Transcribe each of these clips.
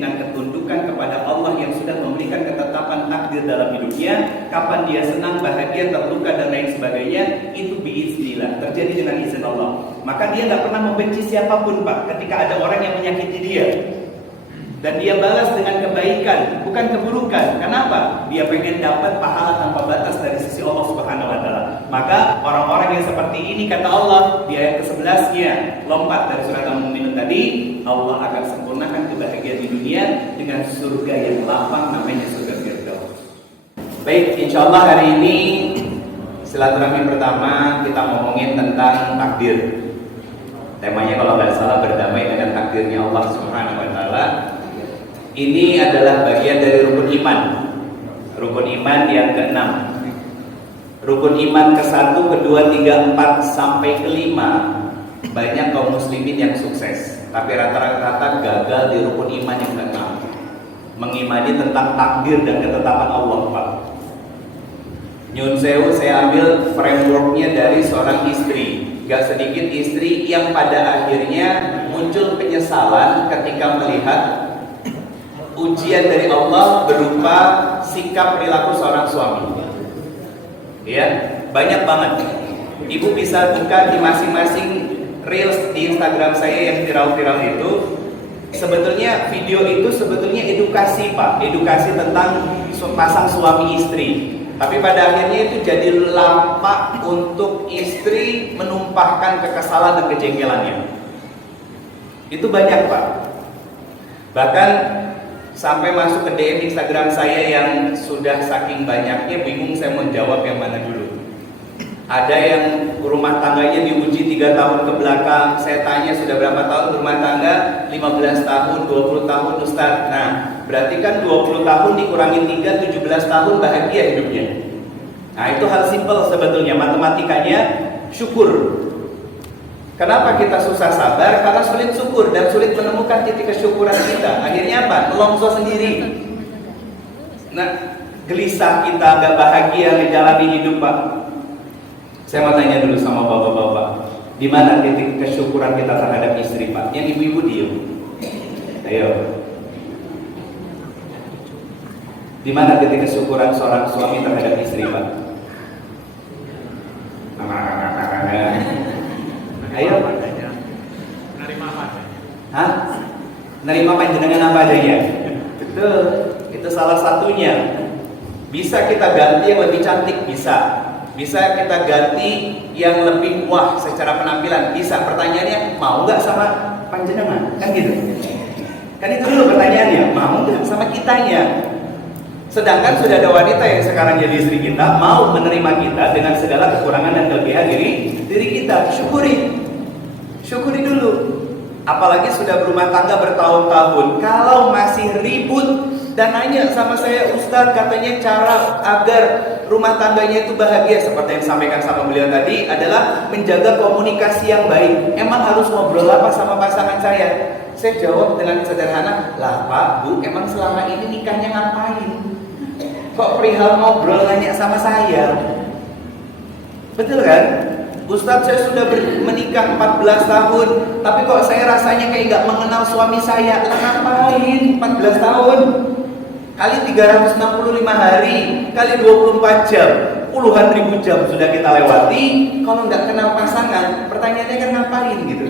dengan ketundukan kepada Allah yang sudah memberikan ketetapan takdir dalam hidupnya, kapan dia senang, bahagia, terluka dan lain sebagainya, itu biiznillah, terjadi dengan izin Allah. Maka dia nggak pernah membenci siapapun, Pak, ketika ada orang yang menyakiti dia. Dan dia balas dengan kebaikan, bukan keburukan. Kenapa? Dia pengen dapat pahala tanpa batas dari sisi Allah Subhanahu wa Ta'ala. Maka orang-orang yang seperti ini, kata Allah di ayat ke-11-nya, lompat dari surat Al-Mu'minun tadi, Allah akan sempurnakan kebahagiaan di dunia dengan surga yang lapang, namanya surga Firdaus. Baik, insya Allah hari ini silaturahmi pertama kita ngomongin tentang takdir. Temanya kalau nggak salah berdamai dengan takdirnya Allah Subhanahu wa Ta'ala. Ini adalah bagian dari rukun iman. Rukun iman yang ke-6. Rukun iman ke-1, ke-2, 3, 4 sampai ke-5 banyak kaum muslimin yang sukses, tapi rata-rata gagal di rukun iman yang ke-6. Mengimani tentang takdir dan ketetapan Allah, Pak. Nyun sewu, saya ambil frameworknya dari seorang istri. Gak sedikit istri yang pada akhirnya muncul penyesalan ketika melihat ujian dari Allah berupa sikap perilaku seorang suami. Ya, banyak banget. Ibu bisa buka di masing-masing reels di Instagram saya yang viral-viral itu. Sebetulnya video itu sebetulnya edukasi, Pak, edukasi tentang pasang suami istri. Tapi pada akhirnya itu jadi lapak untuk istri menumpahkan kekesalan dan kejengkelannya. Itu banyak, Pak. Bahkan sampai masuk ke DM Instagram saya yang sudah saking banyaknya bingung saya mau jawab yang mana dulu. Ada yang rumah tangganya diuji 3 tahun ke belakang. Saya tanya sudah berapa tahun rumah tangga? 15 tahun, 20 tahun Ustaz. Nah, berarti kan 20 tahun dikurangi 3, 17 tahun bahagia hidupnya. Nah, itu hal simpel sebetulnya, matematikanya syukur. Kenapa kita susah sabar? Karena sulit syukur dan sulit menemukan titik kesyukuran kita. Akhirnya apa? Melongso sendiri. Nah, gelisah kita, gak bahagia menjalani hidup, Pak. Saya mau tanya dulu sama bapak-bapak, di mana titik kesyukuran kita terhadap istri, Pak? Yang ibu-ibu diem. Ayo. Di mana titik kesyukuran seorang suami terhadap istri, Pak? Ayo, Pak. Nerima apa adanya. Hah? Nerima panjenengan apa adanya? Betul. Itu salah satunya. Bisa kita ganti yang lebih cantik, bisa. Bisa kita ganti yang lebih wah secara penampilan, bisa. Pertanyaannya, mau nggak sama panjenengan? Kan gitu. Kan itu dulu pertanyaannya, mau nggak sama kitanya? Sedangkan sudah ada wanita yang sekarang jadi istri kita, mau menerima kita dengan segala kekurangan dan kelebihan diri kita. Syukuri dulu. Apalagi sudah berumah tangga bertahun-tahun. Kalau masih ribut dan nanya sama saya, Ustaz, katanya cara agar rumah tangganya itu bahagia, seperti yang disampaikan sama beliau tadi, adalah menjaga komunikasi yang baik. Emang harus ngobrol apa sama pasangan saya? Saya jawab dengan sederhana, lah Pak, Bu, emang selama ini nikahnya ngapain? Kok perihal ngobrol nanya sama saya? Betul kan? Ustadz, saya sudah menikah 14 tahun, tapi kok saya rasanya kayak gak mengenal suami saya. Lah ngapain 14 tahun? Kali 365 hari, kali 24 jam, puluhan ribu jam sudah kita lewati. Kalau gak kenal pasangan, pertanyaannya kan ngapain gitu?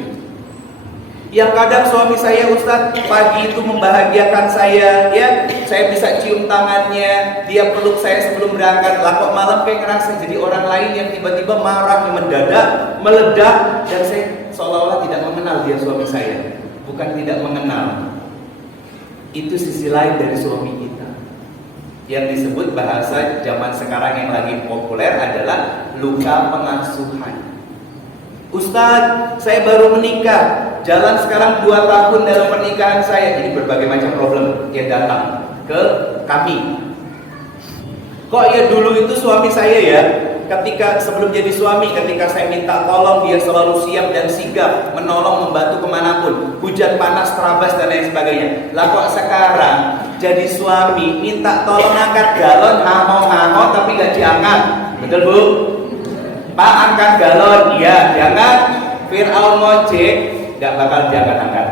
Yang kadang suami saya, Ustadz, pagi itu membahagiakan saya, ya, saya bisa cium tangannya, dia peluk saya sebelum berangkat. Lah kok malam kayak ngerasa jadi orang lain yang tiba-tiba marah, mendadak, meledak, dan saya seolah-olah tidak mengenal dia suami saya. Bukan tidak mengenal, itu sisi lain dari suami kita. Yang disebut bahasa zaman sekarang yang lagi populer adalah luka pengasuhan. Ustadz, saya baru menikah, jalan sekarang 2 tahun dalam pernikahan saya. Jadi berbagai macam problem yang datang ke kami. Kok ya dulu itu suami saya ya, ketika sebelum jadi suami, ketika saya minta tolong, dia selalu siap dan sigap menolong, membantu kemanapun, hujan panas, terabas dan lain sebagainya. Lah kok sekarang jadi suami minta tolong angkat galon, hamo-hamo tapi gak diangkat. Betul Bu? Pak, angkat galon, iya, jangan. Fir'aun ngojek, gak bakal diangkat-angkat.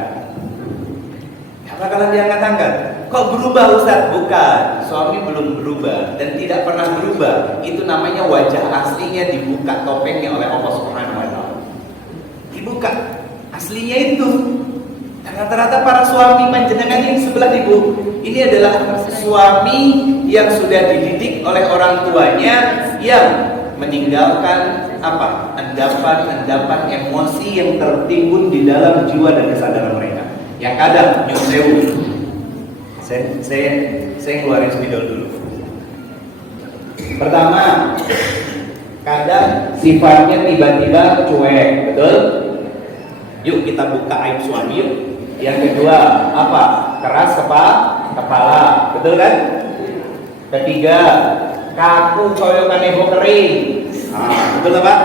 Gak Bakalan diangkat-angkat. Kok berubah Ustaz? Bukan, suami belum berubah dan tidak pernah berubah. Itu namanya wajah aslinya dibuka topengnya oleh Allah Subhanahu wa taala. Dibuka aslinya itu. Rata-rata para suami panjenengan ini sebelah ibu, ini adalah suami yang sudah dididik oleh orang tuanya yang meninggalkan apa? Endapan-endapan emosi yang tertimbun di dalam jiwa dan kesadaran mereka. Yang kadang nyusewu. Saya keluarin spidol dulu. Pertama, kadang sifatnya tiba-tiba cuek, betul? Yuk kita buka aib suami yuk. Yang kedua, apa? Keras kepala, betul kan? Ketiga, kaku koyo kanebo kering. Betul Pak?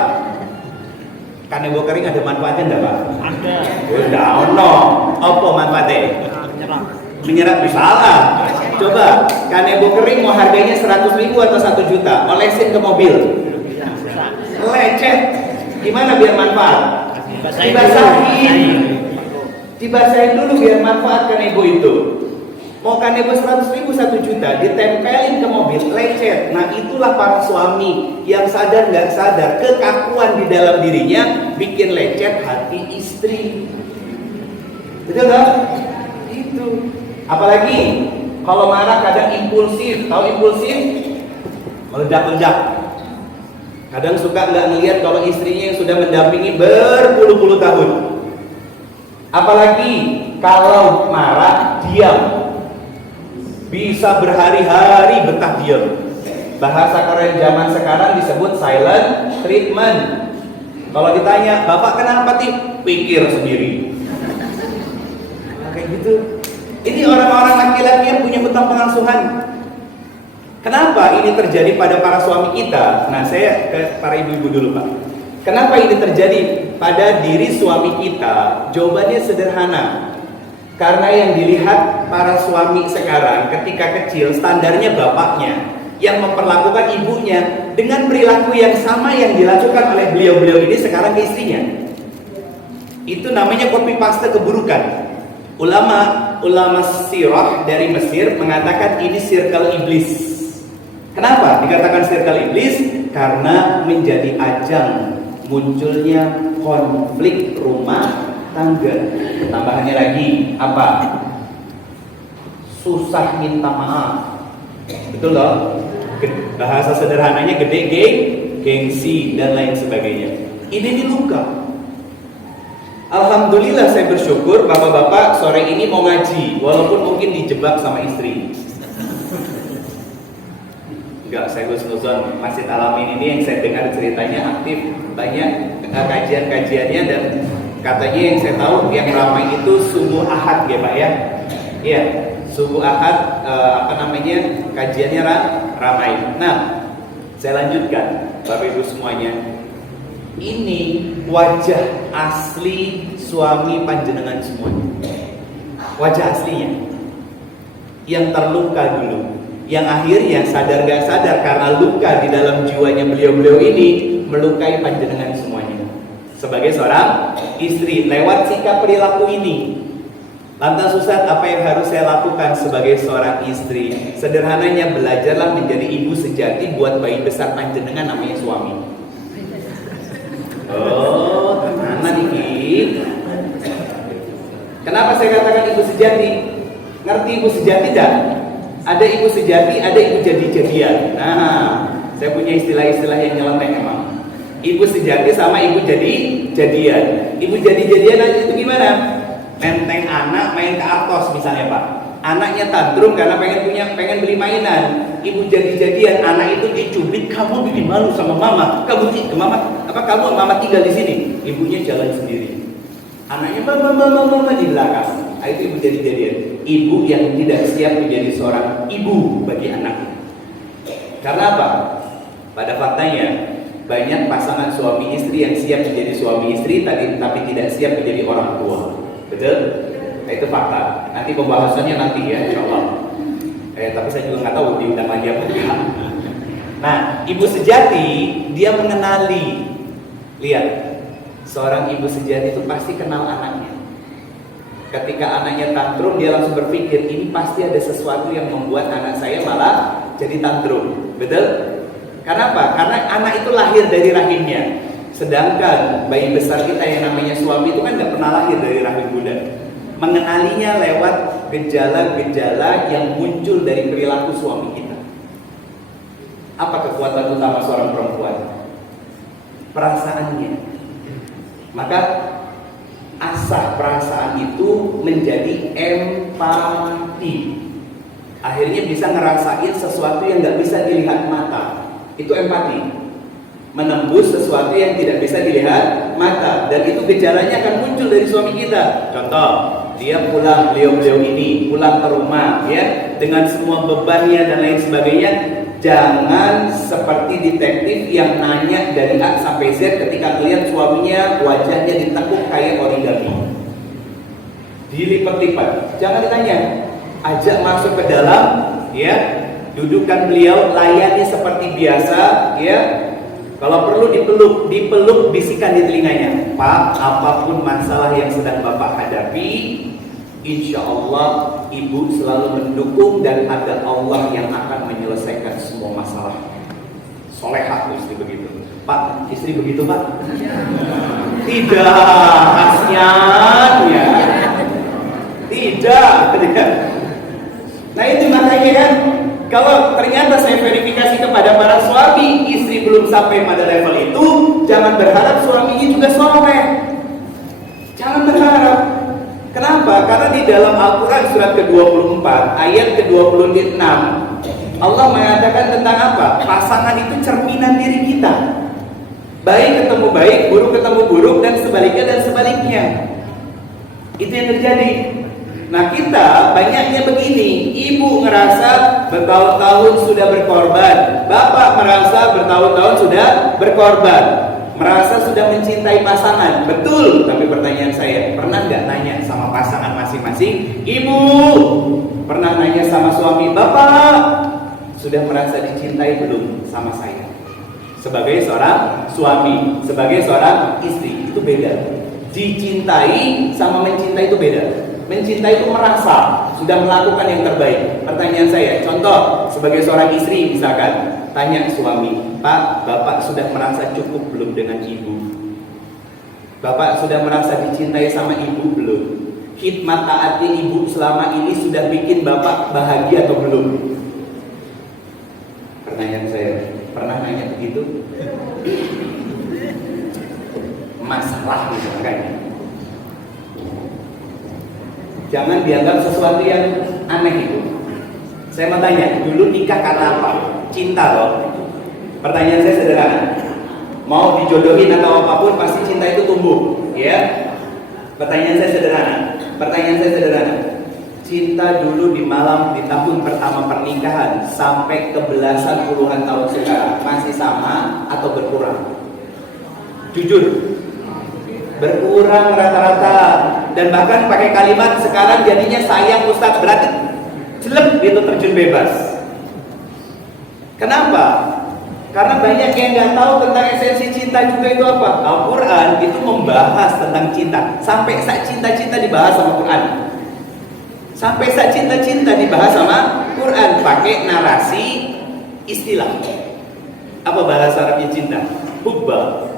Kanebo kering ada manfaatnya enggak Pak? Ada. Udah ono. Apa manfaatnya? Menyerap salah. Coba kanebo kering mau harganya 100.000 atau 1 juta, olesin ke mobil. Lecet. Gimana biar manfaat? Dibasahin dulu biar manfaat kanebo itu. Mau kanebo 100.000 1 juta, ditempelin ke mobil, lecet. Nah itulah para suami yang sadar nggak sadar kekakuan di dalam dirinya bikin lecet hati istri. Betul nggak? Itu. Apalagi kalau marah kadang impulsif. Tahu impulsif? Meledak-ledak. Kadang suka nggak ngelihat kalau istrinya yang sudah mendampingi berpuluh-puluh tahun. Apalagi kalau marah diam. Bisa berhari-hari betah diam. Bahasa keren zaman sekarang disebut silent treatment. Kalau ditanya, "Bapak kenapa sih?" Pikir sendiri. Kayak gitu. Ini orang-orang laki-laki yang punya hutang pengasuhan. Kenapa ini terjadi pada para suami kita? Nah, saya ke para ibu-ibu dulu, Pak. Kenapa ini terjadi pada diri suami kita? Jawabannya sederhana. Karena yang dilihat para suami sekarang ketika kecil, standarnya bapaknya yang memperlakukan ibunya dengan perilaku yang sama yang dilakukan oleh beliau-beliau ini sekarang ke istrinya. Itu namanya copy paste keburukan. Ulama sirah dari Mesir mengatakan ini circle iblis. Kenapa dikatakan circle iblis? Karena menjadi ajang munculnya konflik rumah tangga. Tambahannya lagi apa? Susah minta maaf. Betul loh? Bahasa sederhananya gede gengsi dan lain sebagainya. Ini luka. Alhamdulillah saya bersyukur bapak-bapak sore ini mau ngaji, walaupun mungkin dijebak sama istri. Enggak, saya husnuzon. Masjid Alamin ini yang saya dengar ceritanya aktif, banyak kajian-kajiannya dan katanya yang saya tahu yang ramai itu subuh Ahad ya Pak ya. Iya, subuh Ahad kajiannya ramai. Nah, saya lanjutkan Bapak Ibu semuanya. Ini wajah asli suami panjenengan semuanya. Wajah aslinya yang terluka dulu, yang akhirnya sadar gak sadar karena luka di dalam jiwanya beliau-beliau ini melukai panjenengan semuanya. Sebagai seorang istri lewat sikap perilaku ini. Lantas Ustaz, apa yang harus saya lakukan sebagai seorang istri? Sederhananya belajarlah menjadi ibu sejati buat bayi besar panjenengan namanya suami. Oh, mana nih? Kenapa saya katakan ibu sejati? Ngerti ibu sejati tidak? Ada ibu sejati, ada ibu jadi-jadian. Nah, saya punya istilah-istilah yang nyeleneh emang. Ibu sejati sama ibu jadi-jadian. Ibu jadi-jadian aja itu gimana? Menteng anak main ke Artos misalnya Pak. Anaknya tantrum karena pengen beli mainan. Ibu jadi-jadian, anak itu dicubit, "Kamu bikin malu sama mama. Kamu mama tinggal di sini." Ibunya jalan sendiri. Anaknya mama di belakang. Itu ibu jadi-jadian. Ibu yang tidak siap menjadi seorang ibu bagi anaknya. Karena apa? Pada faktanya banyak pasangan suami istri yang siap menjadi suami istri tapi tidak siap menjadi orang tua. Betul? Nah, itu fakta. Nanti pembahasannya nanti ya, insyaallah. Tapi saya juga nggak tahu diundang lagi apa enggak. Nah, ibu sejati dia mengenali. Lihat, seorang ibu sejati itu pasti kenal anaknya. Ketika anaknya tantrum, dia langsung berpikir, ini pasti ada sesuatu yang membuat anak saya malah jadi tantrum. Betul? Kenapa? Karena anak itu lahir dari rahimnya. Sedangkan bayi besar kita yang namanya suami itu kan gak pernah lahir dari rahim bunda. Mengenalinya lewat gejala-gejala yang muncul dari perilaku suami kita. Apa kekuatan utama seorang perempuan? Perasaannya. Maka asah perasaan itu menjadi empati. Akhirnya bisa ngerasain sesuatu yang gak bisa dilihat mata. Itu empati. Menembus sesuatu yang tidak bisa dilihat mata. Dan itu gejalanya akan muncul dari suami kita. Contoh, dia pulang, beliau ini pulang ke rumah ya, dengan semua bebannya dan lain sebagainya. Jangan seperti detektif yang nanya dari A sampai Z ketika melihat suaminya wajahnya ditekuk kayak origami, dilipat-lipat. Jangan ditanya, ajak masuk ke dalam ya, dudukkan beliau, layani seperti biasa ya. Kalau perlu dipeluk, bisikan di telinganya, Pak, apapun masalah yang sedang Bapak hadapi, insya Allah ibu selalu mendukung dan ada Allah yang akan menyelesaikan semua masalah. Solehah istri begitu. Pak, istri begitu Pak? Tidak, kasihan ya. Tidak. Nah itu makanya kan, kalau ternyata saya verifikasi kepada para suami, istri belum sampai pada level itu, jangan berharap suaminya juga soleh. Jangan berharap. Kenapa? Karena di dalam Al-Quran surat ke-24 ayat ke-26 Allah mengatakan tentang apa? Pasangan itu cerminan diri kita. Baik ketemu baik, buruk ketemu buruk, dan sebaliknya. Itu yang terjadi. Nah kita banyaknya begini, ibu ngerasa bertahun-tahun sudah berkorban, bapak merasa bertahun-tahun sudah berkorban, merasa sudah mencintai pasangan. Betul, tapi pertanyaan saya, pernah nggak nanya sama pasangan masing-masing? Ibu pernah nanya sama suami, bapak sudah merasa dicintai belum sama saya? Sebagai seorang suami, sebagai seorang istri, itu beda. Dicintai sama mencintai itu beda. Mencintai itu merasa sudah melakukan yang terbaik. Pertanyaan saya, contoh sebagai seorang istri misalkan, tanya suami, Pak, bapak sudah merasa cukup belum dengan ibu? Bapak sudah merasa dicintai sama ibu belum? Khidmat taati ibu selama ini sudah bikin bapak bahagia atau belum? Pertanyaan saya, pernah nanya begitu? Masalah misalkan. Jangan dianggap sesuatu yang aneh itu. Saya mau tanya, dulu nikah karena apa? Cinta loh. Pertanyaan saya sederhana. Mau dijodohin atau apapun pasti cinta itu tumbuh, ya. Pertanyaan saya sederhana. Cinta dulu di malam di tahun pertama pernikahan sampai ke belasan puluhan tahun sekarang masih sama atau berkurang? Jujur. Berkurang rata-rata. Dan bahkan pakai kalimat sekarang jadinya sayang Ustaz, berarti jelek itu terjun bebas. Kenapa? Karena banyak yang nggak tahu tentang esensi cinta juga itu apa. Al-Quran itu membahas tentang cinta. Sampai saat cinta-cinta dibahas sama Quran. Sampai saat cinta-cinta dibahas sama Quran. Pakai narasi istilah. Apa bahasa Arabnya cinta? Hubba.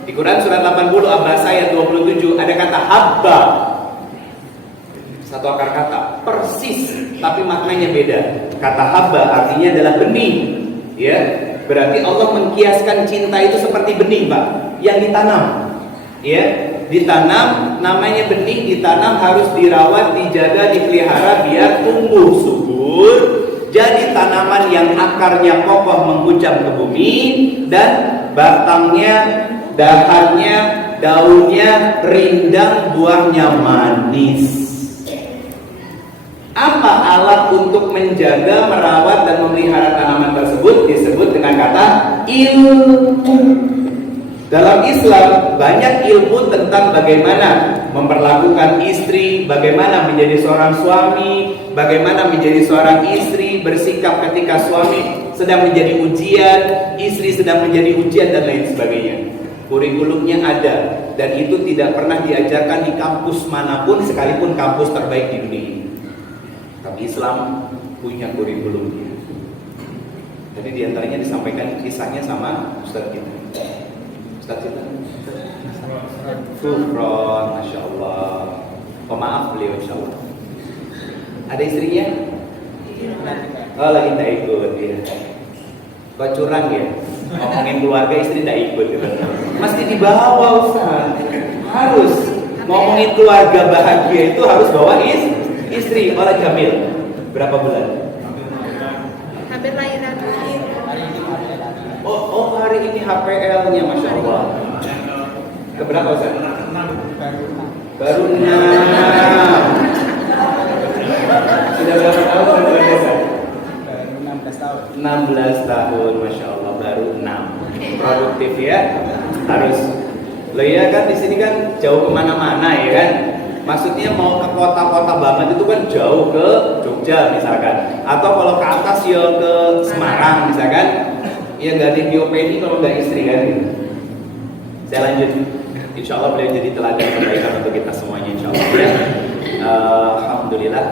Di Quran surat 80 Abasa ayat 27 ada kata habba. Satu akar kata, persis, tapi maknanya beda. Kata habba artinya adalah benih. Ya, berarti Allah mengkiaskan cinta itu seperti benih, Pak, yang ditanam. Ya, ditanam, namanya benih, ditanam harus dirawat, dijaga, dipelihara biar tumbuh subur. Jadi tanaman yang akarnya kokoh menghujam ke bumi dan batangnya, dahannya, daunnya rindang, buahnya manis. Apa alat untuk menjaga, merawat, dan memelihara tanaman tersebut? Disebut dengan kata ilmu. Dalam Islam banyak ilmu tentang bagaimana memperlakukan istri, bagaimana menjadi seorang suami, bagaimana menjadi seorang istri, bersikap ketika suami sedang menjadi ujian, istri sedang menjadi ujian, dan lain sebagainya. Kurikulumnya ada dan itu tidak pernah diajarkan di kampus manapun sekalipun kampus terbaik di dunia ini. Tapi Islam punya kurikulumnya. Jadi diantaranya disampaikan kisahnya sama Ustadz kita. Ustadz kita Fufron, Masya Allah. Pemaaf beliau Insya Allah. Ada istrinya? Oh lagi tak ikut ya. Kok curang ya? Ngomongin keluarga istri tak ikut gitu. Mesti dibawa Ustaz. Harus ngomongin keluarga bahagia itu harus bawa istri. Oleh Jamil berapa bulan? Hampir lahiran. Oh hari ini HPL-nya Masya Allah. Keberapa Ustaz? Baru 6. Sudah berapa tahun berbulan desa? Baru 16 tahun. 16 tahun, Masya Allah, baru 6. Produktif ya. Harus. Loh ya kan di sini kan jauh kemana-mana ya kan. Maksudnya mau ke kota-kota banget itu kan jauh ke Jogja misalkan. Atau kalau ke atas ya ke Semarang misalkan. Ya nggak ada biopeni kalau nggak istri kan. Saya lanjut. Insya Allah beliau jadi teladan kebaikan untuk kita semuanya Insya Allah ya. Alhamdulillah.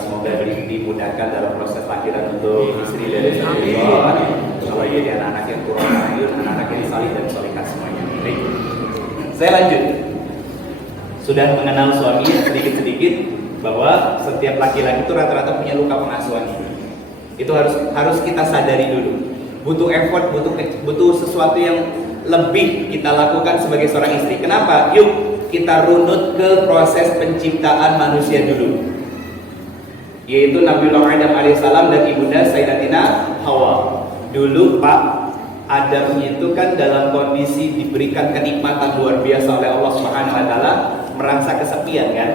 Semoga dimudahkan dalam proses lahiran untuk istri dari Rasulullah. Kalau jadi anak-anak yang kurang ayun, anak-anak yang salih dan solihah semuanya. Baik. Saya lanjut. Sudah mengenal suami sedikit-sedikit bahwa setiap laki-laki itu rata-rata punya luka pengasuhan. Itu harus kita sadari dulu. Butuh effort, butuh sesuatu yang lebih kita lakukan sebagai seorang istri. Kenapa? Yuk kita runut ke proses penciptaan manusia dulu. Yaitu Nabiullah Adam alaihissalam dan ibunda Sayyidatina Hawa. Dulu Pak Adam itu kan dalam kondisi diberikan kenikmatan luar biasa oleh Allah Subhanahu wa taala, merasa kesepian kan.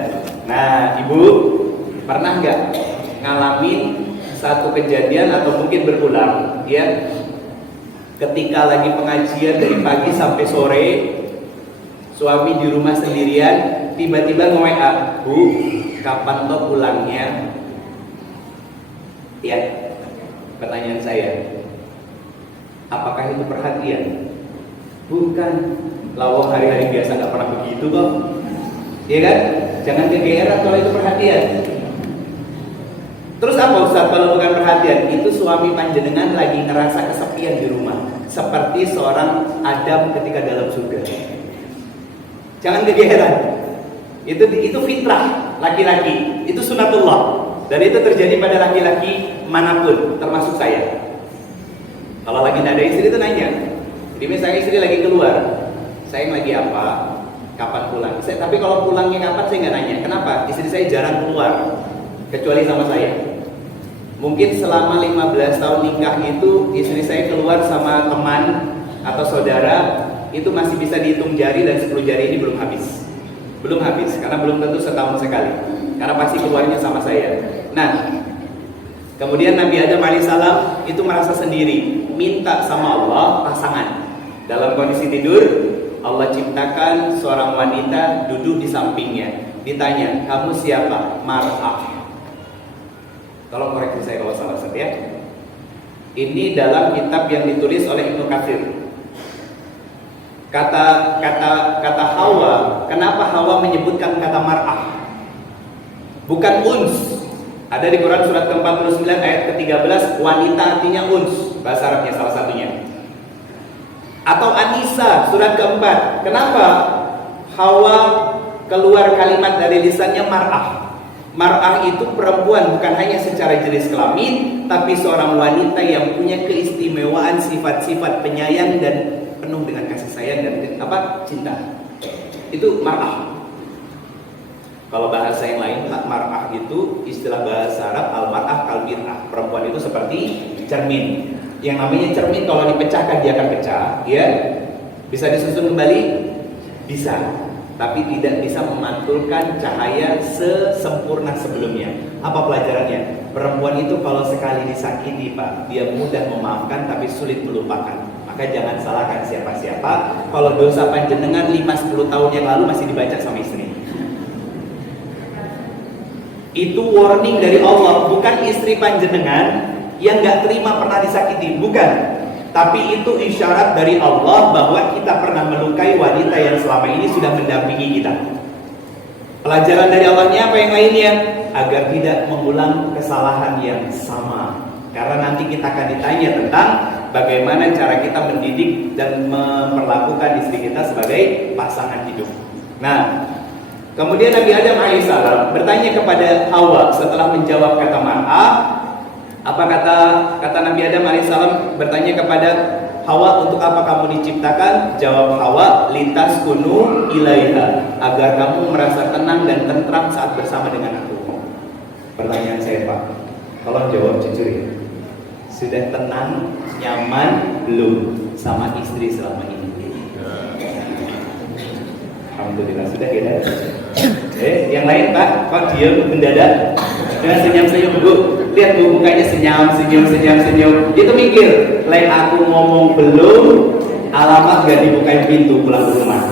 Nah, Ibu pernah nggak ngalamin satu kejadian atau mungkin berulang ya? Ketika lagi pengajian dari pagi sampai sore, suami di rumah sendirian, tiba-tiba nge-WA, "Bu, kapan toh pulangnya?" Ya, pertanyaan saya, apakah itu perhatian? Bukan. Lawang hari-hari biasa nggak pernah begitu kok. Iya kan? Jangan kegeeran kalau itu perhatian. Terus apa Ustaz kalau bukan perhatian? Itu suami panjenengan lagi ngerasa kesepian di rumah, seperti seorang Adam ketika dalam surga. Jangan kegeeran. Itu fitrah laki-laki. Itu sunatullah. Dan itu terjadi pada laki-laki manapun, termasuk saya. Kalau lagi tidak ada istri itu nanya. Jadi misalnya istri lagi keluar, saya lagi apa? Kapan pulang? Tapi kalau pulangnya kapan saya nggak nanya. Kenapa? Istri saya jarang keluar, kecuali sama saya. Mungkin selama 15 tahun nikah itu istri saya keluar sama teman atau saudara itu masih bisa dihitung jari dan 10 jari ini belum habis. Belum habis karena belum tentu setahun sekali. Karena pasti keluarnya sama saya. Nah, kemudian Nabi Adam alaihissalam itu merasa sendiri, minta sama Allah pasangan. Dalam kondisi tidur, Allah ciptakan seorang wanita duduk di sampingnya. Ditanya, kamu siapa? Mar'ah. Tolong koreksi saya kalau salah ya. Ini dalam kitab yang ditulis oleh Ibnu Katsir. Kata Hawa, kenapa Hawa menyebutkan kata mar'ah? Bukan uns. Ada di Quran surat ke-49 ayat ke-13, wanita artinya uns, bahasa Arabnya salah satunya. Atau An-Nisa surat ke-4. Kenapa Hawa keluar kalimat dari lisannya mar'ah? Mar'ah itu perempuan bukan hanya secara jenis kelamin, tapi seorang wanita yang punya keistimewaan sifat-sifat penyayang dan penuh dengan kasih sayang dan cinta. Itu mar'ah. Kalau bahasa yang lain, mar'ah itu istilah bahasa Arab al-mar'ah kal-mir'ah. Perempuan itu seperti cermin. Yang namanya cermin kalau dipecahkan dia akan pecah, ya. Bisa disusun kembali? Bisa. Tapi tidak bisa memantulkan cahaya sesempurna sebelumnya. Apa pelajarannya? Perempuan itu kalau sekali disakiti, Pak, dia mudah memaafkan tapi sulit melupakan. Maka jangan salahkan siapa-siapa kalau dosa panjenengan 5-10 tahun yang lalu masih dibaca sama istri. Itu warning dari Allah, bukan istri panjenengan yang gak terima pernah disakiti, bukan. Tapi itu isyarat dari Allah bahwa kita pernah melukai wanita yang selama ini sudah mendampingi kita. Pelajaran dari Allahnya apa yang lainnya? Agar tidak mengulang kesalahan yang sama. Karena nanti kita akan ditanya tentang bagaimana cara kita mendidik dan memperlakukan istri kita sebagai pasangan hidup. Nah, kemudian Nabi Adam alaihissalam bertanya kepada Hawa setelah menjawab kata maaf. Apa kata Nabi Adam alaihissalam bertanya kepada Hawa, untuk apa kamu diciptakan? Jawab Hawa, lintas kunu ilaiha, agar kamu merasa tenang dan tentram saat bersama dengan aku. Pertanyaan saya, Pak, tolong jawab jujur ya. Sudah tenang, nyaman belum sama istri selama ini? Alhamdulillah sudah ya. Yang lain Pak diam mendadak dengan senyum-senyum. Bu, lihat Bu, mukanya senyum. Itu mikir, lain aku ngomong belum, alamat gak dibukain pintu pulang ke rumah.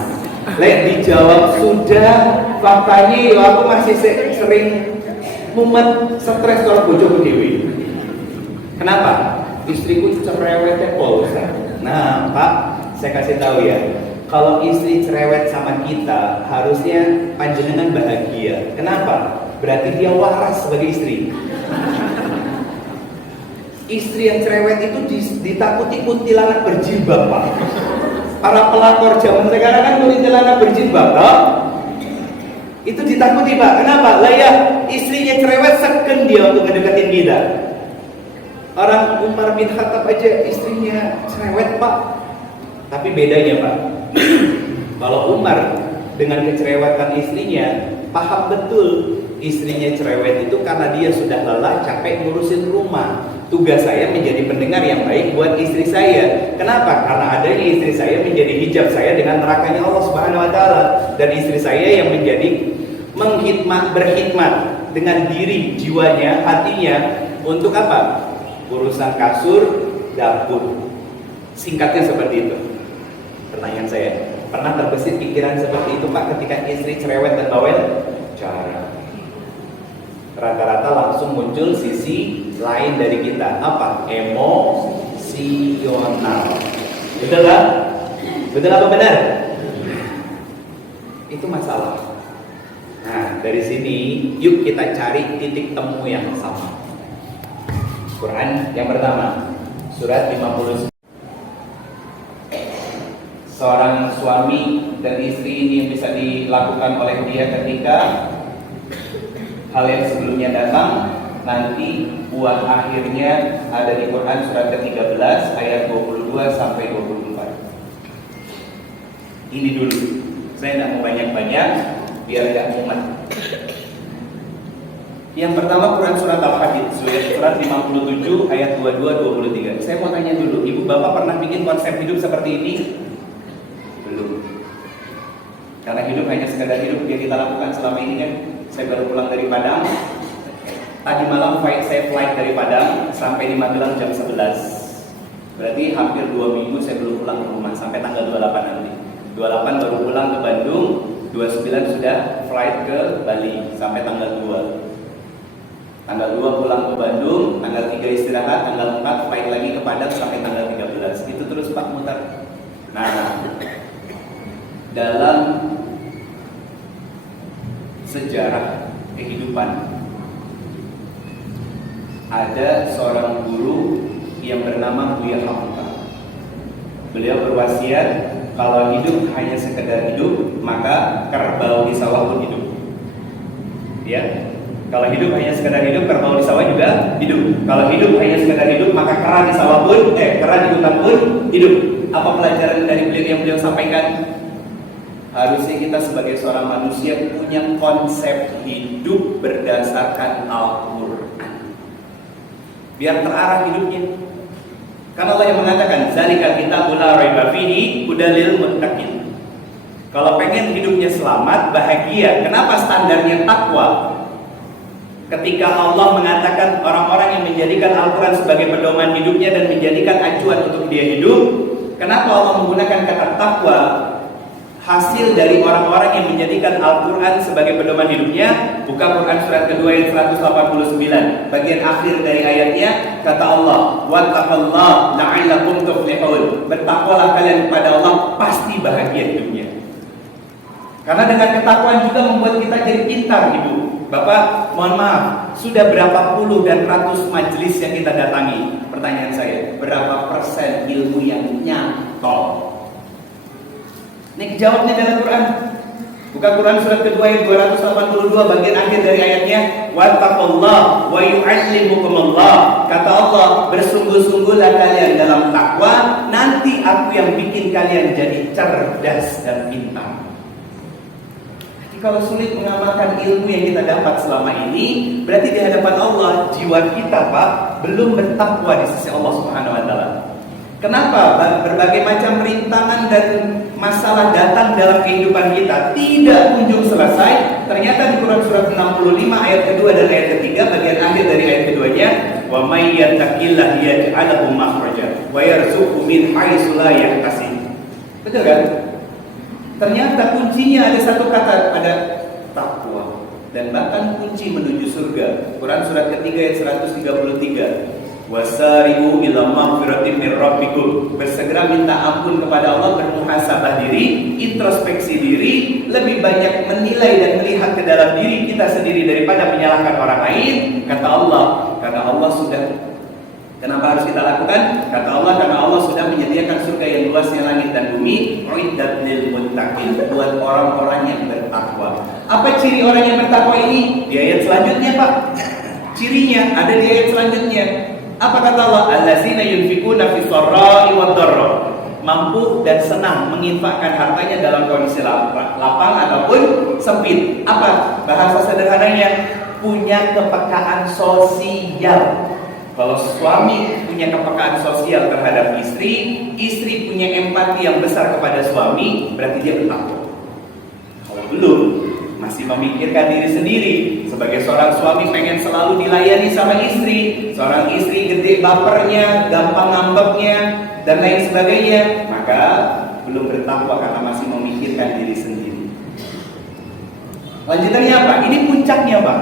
Lain dijawab sudah, faktanya ya aku masih sering mumet, stres kalau bojoku dewi. Kenapa? Istriku cerewetnya pol. Nah Pak, saya kasih tahu ya, kalau istri cerewet sama kita, harusnya panjenengan bahagia. Kenapa? Berarti dia waras sebagai istri. Istri yang cerewet itu ditakuti kuntilanak berjilbab, Pak. Para pelakor zaman sekarang kan kuntilanak berjilbab, toh? Itu ditakuti, Pak. Kenapa? Lah ya, istrinya cerewet seken dia untuk ngedeketin kita. Orang Umar bin Khattab aja istrinya cerewet, Pak. Tapi bedanya, Pak, kalau Umar dengan kecerewetan istrinya paham betul istrinya cerewet itu karena dia sudah lelah, capek ngurusin rumah. Tugas saya menjadi pendengar yang baik buat istri saya. Kenapa? Karena adanya istri saya menjadi hijab saya dengan nerakanya Allah Subhanahu wa taala, dan istri saya yang menjadi berkhidmat dengan diri, jiwanya, hatinya untuk apa? Urusan kasur, dapur. Singkatnya seperti itu. Pertanyaan saya, pernah terbesit pikiran seperti itu Pak ketika istri cerewet dan bawel? Jarang. Rata-rata langsung muncul sisi lain dari kita. Apa? Emosional. Betul gak? Betul apa benar? Itu masalah. Nah, dari sini yuk kita cari titik temu yang sama. Quran yang pertama, surat 59. Seorang suami dan istri ini yang bisa dilakukan oleh dia ketika hal yang sebelumnya datang, nanti buah akhirnya ada di Quran surat ke-13 ayat 22 sampai 24. Ini dulu. Saya tidak mau banyak-banyak biar gak mumet. Yang pertama Quran surat Al-Hadid, surat 57 ayat 22-23. Saya mau tanya dulu, ibu bapak pernah bikin konsep hidup seperti ini? Belum. Karena hidup hanya sekedar hidup yang kita lakukan selama ini kan. Saya baru pulang dari Padang. Tadi malam saya flight dari Padang sampai di Magelang jam 11. Berarti hampir 2 minggu saya belum pulang ke rumah sampai tanggal 28 nanti. 28 baru pulang ke Bandung, 29 sudah flight ke Bali sampai tanggal 2. Tanggal 2 pulang ke Bandung, tanggal 3 istirahat, tanggal 4 flight lagi ke Padang sampai tanggal 13. Itu terus Pak muter. Nah, dalam sejarah kehidupan ada seorang guru yang bernama Buya Hamka. Beliau berwasiat kalau hidup hanya sekedar hidup, maka kerbau di sawah pun hidup. Ya, kalau hidup hanya sekedar hidup, kerbau di sawah juga hidup. Kalau hidup hanya sekedar hidup, maka kera di sawah pun, kera di hutan pun hidup. Apa pelajaran dari beliau yang beliau sampaikan? Harusnya kita sebagai seorang manusia punya konsep hidup berdasarkan Al-Quran, biar terarah hidupnya. Karena Allah yang mengatakan zalikal kitabul la raiba fihi hudal lil muttaqin. Kalau pengen hidupnya selamat, bahagia, kenapa standarnya takwa? Ketika Allah mengatakan orang-orang yang menjadikan Al-Quran sebagai pedoman hidupnya dan menjadikan acuan untuk dia hidup, kenapa Allah menggunakan kata takwa? hasil dari orang-orang yang menjadikan Al-Quran sebagai pedoman hidupnya. Buka Quran surat kedua ayat 189, bagian akhir dari ayatnya, kata Allah, wattaqullah la'allakum tuflihun. Bertakwalah kalian kepada Allah, pasti bahagia hidupnya. Karena dengan ketakwaan juga membuat kita jadi pintar, Ibu. Bapak, mohon maaf, sudah berapa puluh dan ratus majelis yang kita datangi? Pertanyaan saya, berapa persen ilmu yang nyantol? Ini jawabnya dalam Quran. Buka Quran surat kedua ayat 282, bagian akhir dari ayatnya, wattaqullah wa yu'allimukumullah. Kata Allah, bersungguh-sungguhlah kalian dalam takwa, nanti aku yang bikin kalian jadi cerdas dan pintar. Jadi kalau sulit mengamalkan ilmu yang kita dapat selama ini, berarti di hadapan Allah jiwa kita, Pak, belum bertakwa di sisi Allah Subhanahu wa taala. Kenapa berbagai macam rintangan dan masalah datang dalam kehidupan kita tidak kunjung selesai? Ternyata di Quran surat 65 ayat kedua dan ayat ketiga, bagian akhir dari ayat keduanya, wa may yattaqillaha yaj'al lahu makhraja wa yarzuqhu min haitsu la yahtasib. Betul kan? Ternyata kuncinya ada satu kata, ada takwa, dan bahkan kunci menuju surga. Quran surat ketiga ayat 133. Wasari'u ila maghfiratin min rabbikum. Bersegera minta ampun kepada Allah, bermuhasabah diri, introspeksi diri, lebih banyak menilai dan melihat ke dalam diri kita sendiri daripada menyalahkan orang lain. Kata Allah sudah. Kenapa harus kita lakukan? Kata Allah, karena Allah sudah menyediakan surga yang luasnya langit dan bumi, uiddat lil muttaqin, buat orang-orang yang bertakwa. Apa ciri orang yang bertakwa ini? Di ayat selanjutnya, Pak. Cirinya ada di ayat selanjutnya. Apa kata Allah? Allazina yunfikuna fis sarra'i wad dharra. Mampu dan senang menginfakkan hartanya dalam kondisi lapang ataupun sempit. Apa bahasa sederhananya? Punya kepekaan sosial. Kalau suami punya kepekaan sosial terhadap istri, istri punya empati yang besar kepada suami, berarti dia bertakwa. Kalau belum, masih memikirkan diri sendiri. Sebagai seorang suami pengen selalu dilayani sama istri, seorang istri gede bapernya, gampang ngambeknya, dan lain sebagainya, maka belum bertakwa karena masih memikirkan diri sendiri. Lanjutannya apa? Ini puncaknya, Pak.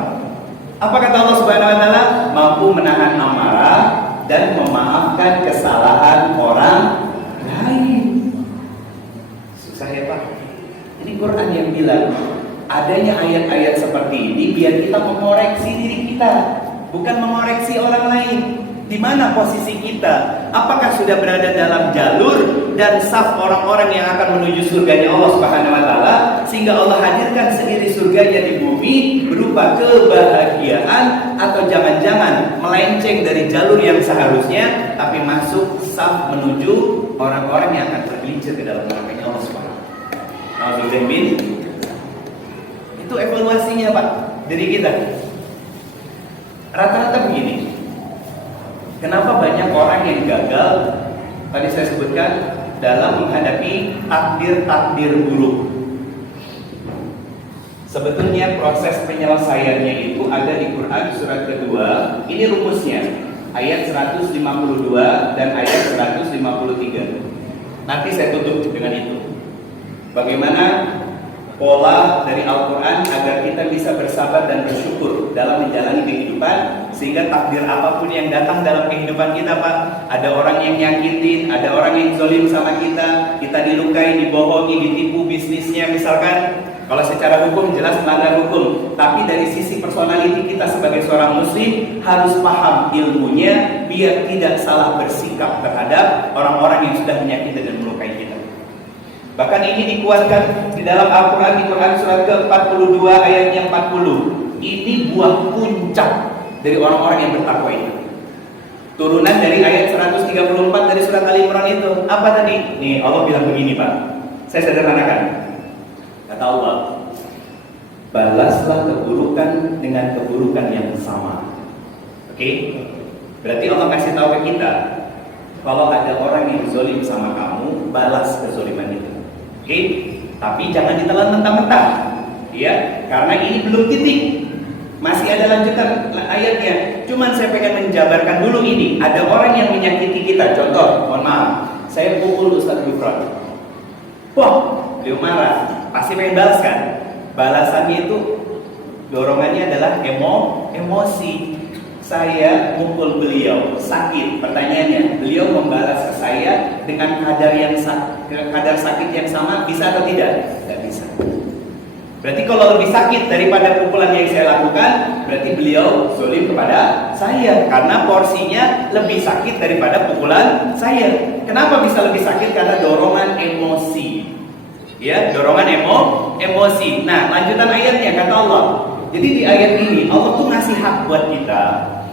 Apa kata Allah Subhanahu wa taala? Mampu menahan amarah dan memaafkan kesalahan orang lain. Susah ya, Pak? Ini Quran yang bilang adanya ayat-ayat seperti ini biar kita mengoreksi diri kita, bukan mengoreksi orang lain. Di mana posisi kita? Apakah sudah berada dalam jalur dan saf orang-orang yang akan menuju surganya Allah Subhanahu wa taala, sehingga Allah hadirkan sendiri surganya di bumi berupa kebahagiaan, atau jangan-jangan melenceng dari jalur yang seharusnya tapi masuk saf menuju orang-orang yang akan tergelincir ke dalam neraka Allah Subhanahu wa taala. Itu evaluasinya, Pak, dari kita. Rata-rata begini. Kenapa banyak orang yang gagal, tadi saya sebutkan, dalam menghadapi takdir-takdir buruk? Sebetulnya proses penyelesaiannya itu ada di Quran surat kedua. Ini rumusnya, ayat 152 dan ayat 153. Nanti saya tutup dengan itu. Bagaimana pola dari Al-Quran agar kita bisa bersabar dan bersyukur dalam menjalani kehidupan, sehingga takdir apapun yang datang dalam kehidupan kita, Pak, ada orang yang nyakitin, ada orang yang zolim sama kita dilukai, dibohongi, ditipu bisnisnya misalkan. Kalau secara hukum jelas melanggar hukum, tapi dari sisi personality kita sebagai seorang muslim harus paham ilmunya biar tidak salah bersikap terhadap orang-orang yang sudah menyakiti dan melukai kita. Bahkan ini dikuatkan di dalam Al-Quran, di Quran surat ke-42 ayatnya 40. Ini buah puncak dari orang-orang yang bertakwa itu. Turunan dari ayat 134 dari surat Ali Imran itu. Apa tadi? Nih, Allah bilang begini, Pak. Saya sederhanakan. Kata Allah, balaslah keburukan dengan keburukan yang sama. Oke? Berarti Allah kasih tahu ke kita, kalau ada orang yang zolim sama kamu, balas kezoliman itu. Oke, tapi jangan ditelan mentah-mentah, ya, karena ini belum titik, masih ada lanjutan ayatnya. Cuman saya pengen menjabarkan dulu ini. Ada orang yang menyakiti kita. Contoh, mohon maaf, saya pukul Ustaz Gufron. Wah, beliau marah, pasti pengen balas kan? Balasannya itu dorongannya adalah emosi. Saya mukul beliau, sakit. Pertanyaannya, beliau membalas ke saya dengan kadar sakit yang sama, bisa atau tidak? Tidak bisa. Berarti kalau lebih sakit daripada pukulan yang saya lakukan, berarti beliau zalim kepada saya, karena porsinya lebih sakit daripada pukulan saya. Kenapa bisa lebih sakit? Karena dorongan emosi. Ya, dorongan emosi. Nah, lanjutan ayatnya kata Allah. Jadi di ayat ini Allah tuh ngasih hak buat kita.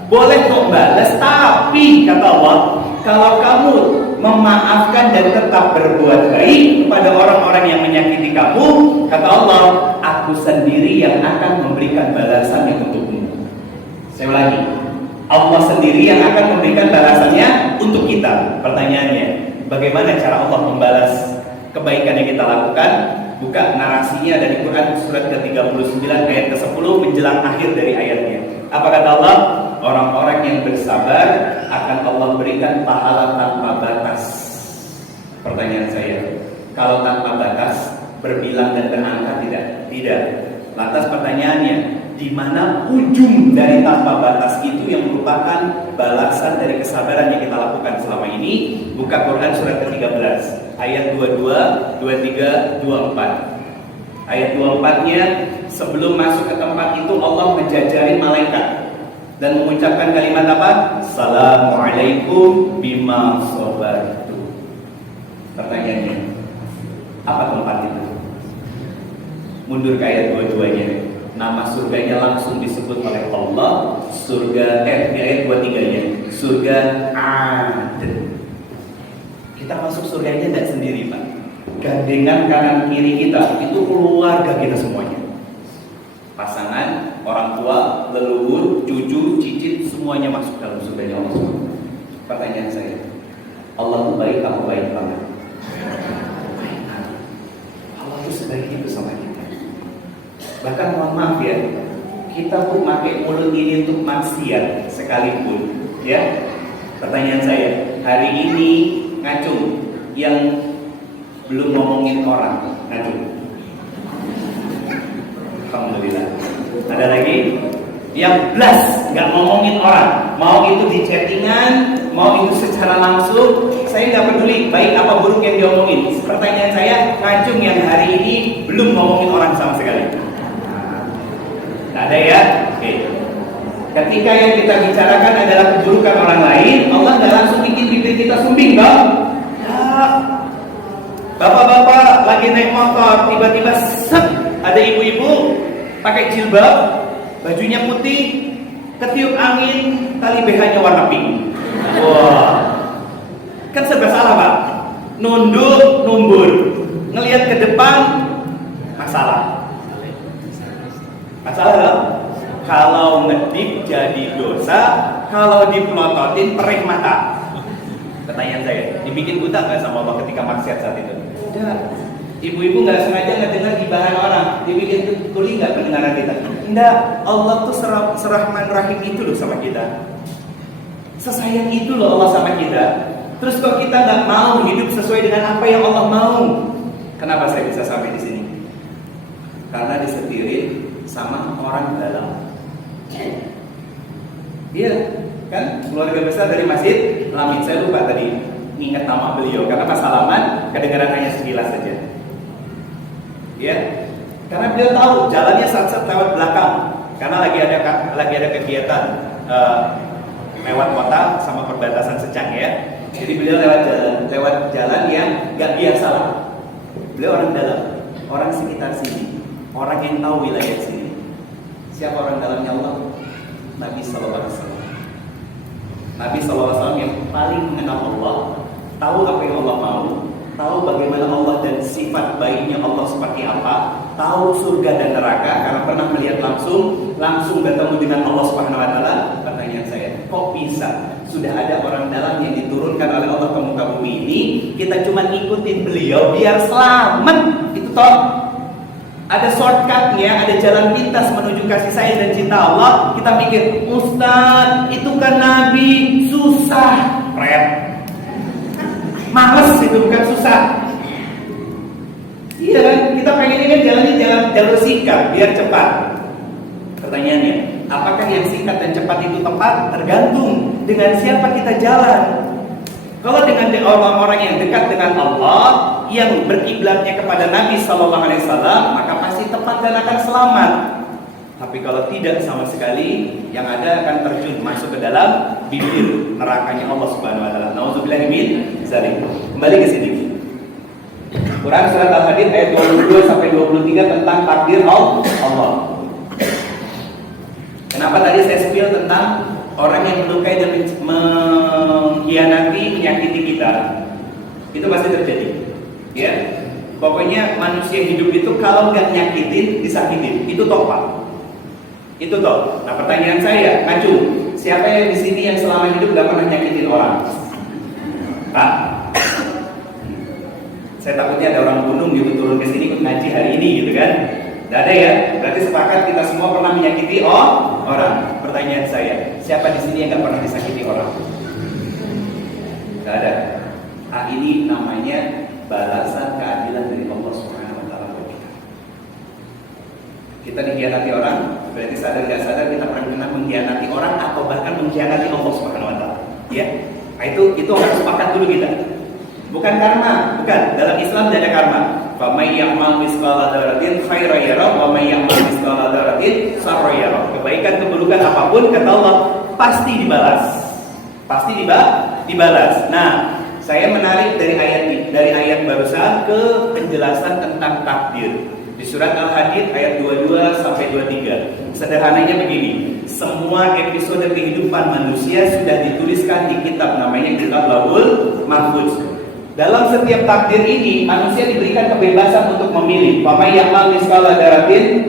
Boleh kok balas, tapi kata Allah, kalau kamu memaafkan dan tetap berbuat baik kepada orang-orang yang menyakiti kamu, kata Allah, aku sendiri yang akan memberikan balasannya untukmu. Saya ulangi, Allah sendiri yang akan memberikan balasannya untuk kita. Pertanyaannya, bagaimana cara Allah membalas kebaikan yang kita lakukan? Buka narasinya dari Quran surat ke-39 ayat ke-10 menjelang akhir dari ayatnya. Apa kata Allah? Orang-orang yang bersabar akan Allah berikan pahala tanpa batas. Pertanyaan saya, kalau tanpa batas berbilang dan berangka tidak? Tidak. Lantas pertanyaannya, di mana ujung dari tanpa batas itu yang merupakan balasan dari kesabaran yang kita lakukan selama ini? Buka Quran surat ke-13 ayat 22, 23, 24. Ayat 24-nya, sebelum masuk ke tempat itu Allah menjajari malaikat dan mengucapkan kalimat apa? Assalamualaikum bima sabartu. Pertanyaannya, apa tempat itu? Mundur ke ayat 22-nya. Nama surganya langsung disebut oleh Allah. Surga di ayat 23-nya, surga Aden. Kita masuk surganya tidak sendiri, Pak. Gandengan kanan kiri kita itu keluarga kita semuanya. Pasangan, orang tua, leluhur, cucu, cicit, semuanya masuk dalam surganya Allah. Pertanyaan saya, Allah itu baik apa baik banget? Baik. Allah itu sebaik itu sama kita. Bahkan mohon maaf ya, kita tuh pakai mulut ini untuk maksiat sekalipun, ya. Pertanyaan saya, hari ini ngacung yang belum ngomongin orang, ngacung. Alhamdulillah. Ada lagi yang blas nggak ngomongin orang, mau itu di chattingan, mau itu secara langsung, saya nggak peduli baik apa buruk yang diomongin. Pertanyaan saya, ngacung yang hari ini belum ngomongin orang sama sekali. Nggak ada ya? Oke. Ketika yang kita bicarakan adalah keburukan orang lain, Allah nggak langsung bikin bibir kita sumbing, Bang. Bapak-bapak lagi naik motor, tiba-tiba ada ibu-ibu pakai jilbab, bajunya putih, ketiup angin, tali BH-nya warna pink. Wah, kan serba salah, Pak. Nunduk, numbur, ngelihat ke depan, masalah. Masalah loh. Kalau ngedip jadi dosa, kalau dipelototin perih mata. Pertanyaan saya, dibikin buta nggak sama Allah ketika maksiat saat itu? Tidak. Ibu-ibu nggak sengaja ngedengar gibahan orang, dibikin tuli nggak pendengaran kita? Tidak. Allah tuh serahman rahim itu loh sama kita. Sesayang itu loh Allah sama kita. Terus kok kita nggak mau hidup sesuai dengan apa yang Allah mau? Kenapa saya bisa sampai di sini? Karena disetirin sama orang dalam. Iya, kan keluarga besar dari Masjid Lamin. Saya lupa tadi ingat nama beliau karena pas salaman kedengaran hanya sekilas saja. Ya, karena beliau tahu jalannya sat-sat lewat belakang karena lagi ada kegiatan lewat kota sama perbatasan Secang ya. Jadi beliau lewat jalan yang nggak biasa lah. Beliau orang dalam, orang sekitar sini, orang yang tahu wilayah sini. Siapa orang dalamnya Allah? Nabi Sallallahu Alaihi Wasallam. Nabi Sallallahu Alaihi Wasallam yang paling mengenal Allah, tahu apa yang Allah mau, tahu bagaimana Allah dan sifat baiknya Allah seperti apa, tahu surga dan neraka karena pernah melihat langsung bertemu dengan Allah Subhanahu Wa Taala. Pertanyaan saya, kok bisa sudah ada orang dalam yang diturunkan oleh Allah ke muka bumi ini, kita cuma ngikutin beliau biar selamat? Itu toh. Ada shortcutnya, ada jalan pintas menuju kasih sayang dan cinta Allah. Kita mikir, Ustaz, itu kan Nabi, susah, males itu bukan susah. Iya, Tidak kan? Kita pengennya kan jalannya jalur singkat biar cepat. Pertanyaannya, apakah yang singkat dan cepat itu tepat? Tergantung dengan siapa kita jalan. Kalau dengan orang-orang yang dekat dengan Allah, yang berkiblatnya kepada Nabi Sallallahu Alaihi Wasallam, maka pasti tepat dan akan selamat. Tapi kalau tidak sama sekali, yang ada akan terjun masuk ke dalam bibir nerakanya Allah Subhanahu Wa Taala. Nauzubillah min dzalik. Kembali ke sini. Quran surat Al-Hadid ayat 22 sampai 23 tentang takdir Allah. Kenapa tadi saya spill tentang orang yang melukai dan mengkhianati, menyakiti kita? Itu pasti terjadi. Ya, pokoknya manusia hidup itu kalau nggak nyakitin, disakitin. Itu toh Pak. Itu toh. Nah pertanyaan saya, ngacu. Siapa yang di sini yang selama hidup nggak pernah nyakitin orang? Pak? Saya takutnya ada orang gunung gitu turun ke sini ikut ngaji hari ini gitu kan? Tidak ada ya? Berarti sepakat kita semua pernah menyakiti orang. Pertanyaan saya, siapa di sini yang nggak pernah disakiti orang? Tidak ada. Ini namanya balasan keadilan dari Allah Subhanahu Wa Taala buat kita. Kita dikhianati orang, berarti sadar nggak sadar kita pernah mengkhianati orang atau bahkan mengkhianati Allah Subhanahu Wa Taala. Ya, nah, itu harus sepakat dulu kita. Bukan karma, bukan. Dalam Islam tidak ada karma. Faman ya'mal mithqala dzarratin khairan yarah wa man ya'mal mithqala dzarratin syarran yarah. Kebaikan keburukan apapun kata Allah pasti dibalas. Pasti dibalas. Nah, saya menarik dari ayat barusan ke penjelasan tentang takdir. Di surat Al-Hadid ayat 22 sampai 23. Sederhananya begini, semua episode kehidupan manusia sudah dituliskan di kitab namanya Kitab Lauhul Mahfuz. Dalam setiap takdir ini manusia diberikan kebebasan untuk memilih. Faman ya'mal mithqala dzarratin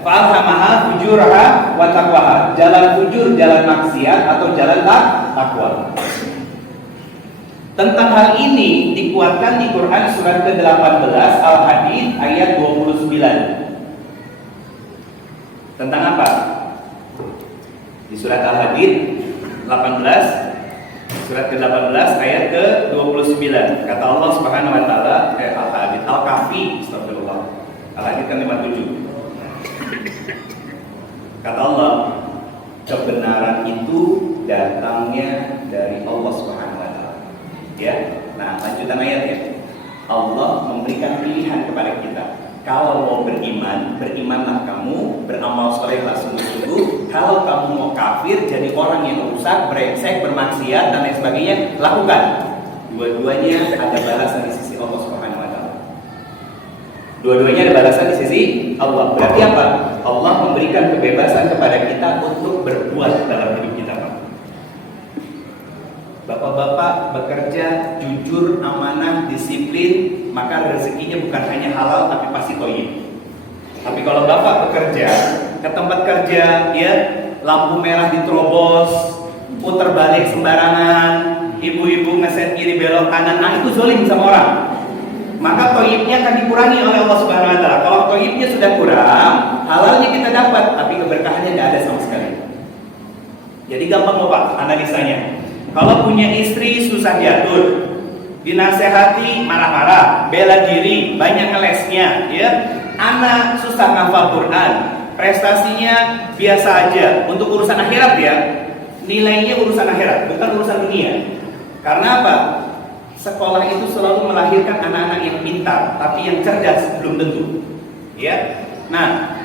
fa'alhamaha fujuraha wa taqwaha. Jalan fujur, jalan maksiat atau jalan takwa. Tentang hal ini dikuatkan di Quran surat ke-18 Al-Hadid ayat 29. Tentang apa? Di surat Al-Hadid 18 surat ke-18 ayat ke-29. Kata Allah Subhanahu Wa Taala, Al-Hadid Al-Kahfi, astagfirullah. Al-Hadid kan 57. Kata Allah, kebenaran itu datangnya dari Allah Subhanahu Wa Taala. Ya. Nah, lanjutan ayatnya. Allah memberikan pilihan kepada kita. Kalau mau beriman, berimanlah kamu, beramal salehlah sungguh-sungguh. Kalau kamu mau kafir, jadi orang yang rusak, brengsek, bermaksiat dan lain sebagainya, lakukan. Dua-duanya ada balasan di sisi Allah Subhanahu Wa Taala. Dua-duanya ada balasan di sisi Allah. Berarti apa? Allah memberikan kebebasan kepada kita untuk berbuat dalam hidup kita, Pak. Bapak-bapak bekerja jujur, amanah, disiplin, maka rezekinya bukan hanya halal tapi pasti thayyib. Tapi kalau bapak bekerja ke tempat kerja, ya lampu merah diterobos, putar balik sembarangan, ibu-ibu ngeset kiri belok kanan, nah itu zalim sama orang. Maka thayyibnya akan dikurangi oleh Allah Subhanahu Wa Taala. Kalau thayyibnya sudah kurang, halalnya kita dapat, tapi keberkahannya tidak ada sama sekali. Jadi gampang Pak analisanya. Kalau punya istri susah diatur, dinasehati marah-marah, bela diri, banyak ngelesnya, ya. Anak susah ngafal Quran, prestasinya biasa aja. Untuk urusan akhirat ya, nilainya urusan akhirat, bukan urusan dunia. Karena apa? Sekolah itu selalu melahirkan anak-anak yang pintar, tapi yang cerdas belum tentu. Ya. Nah,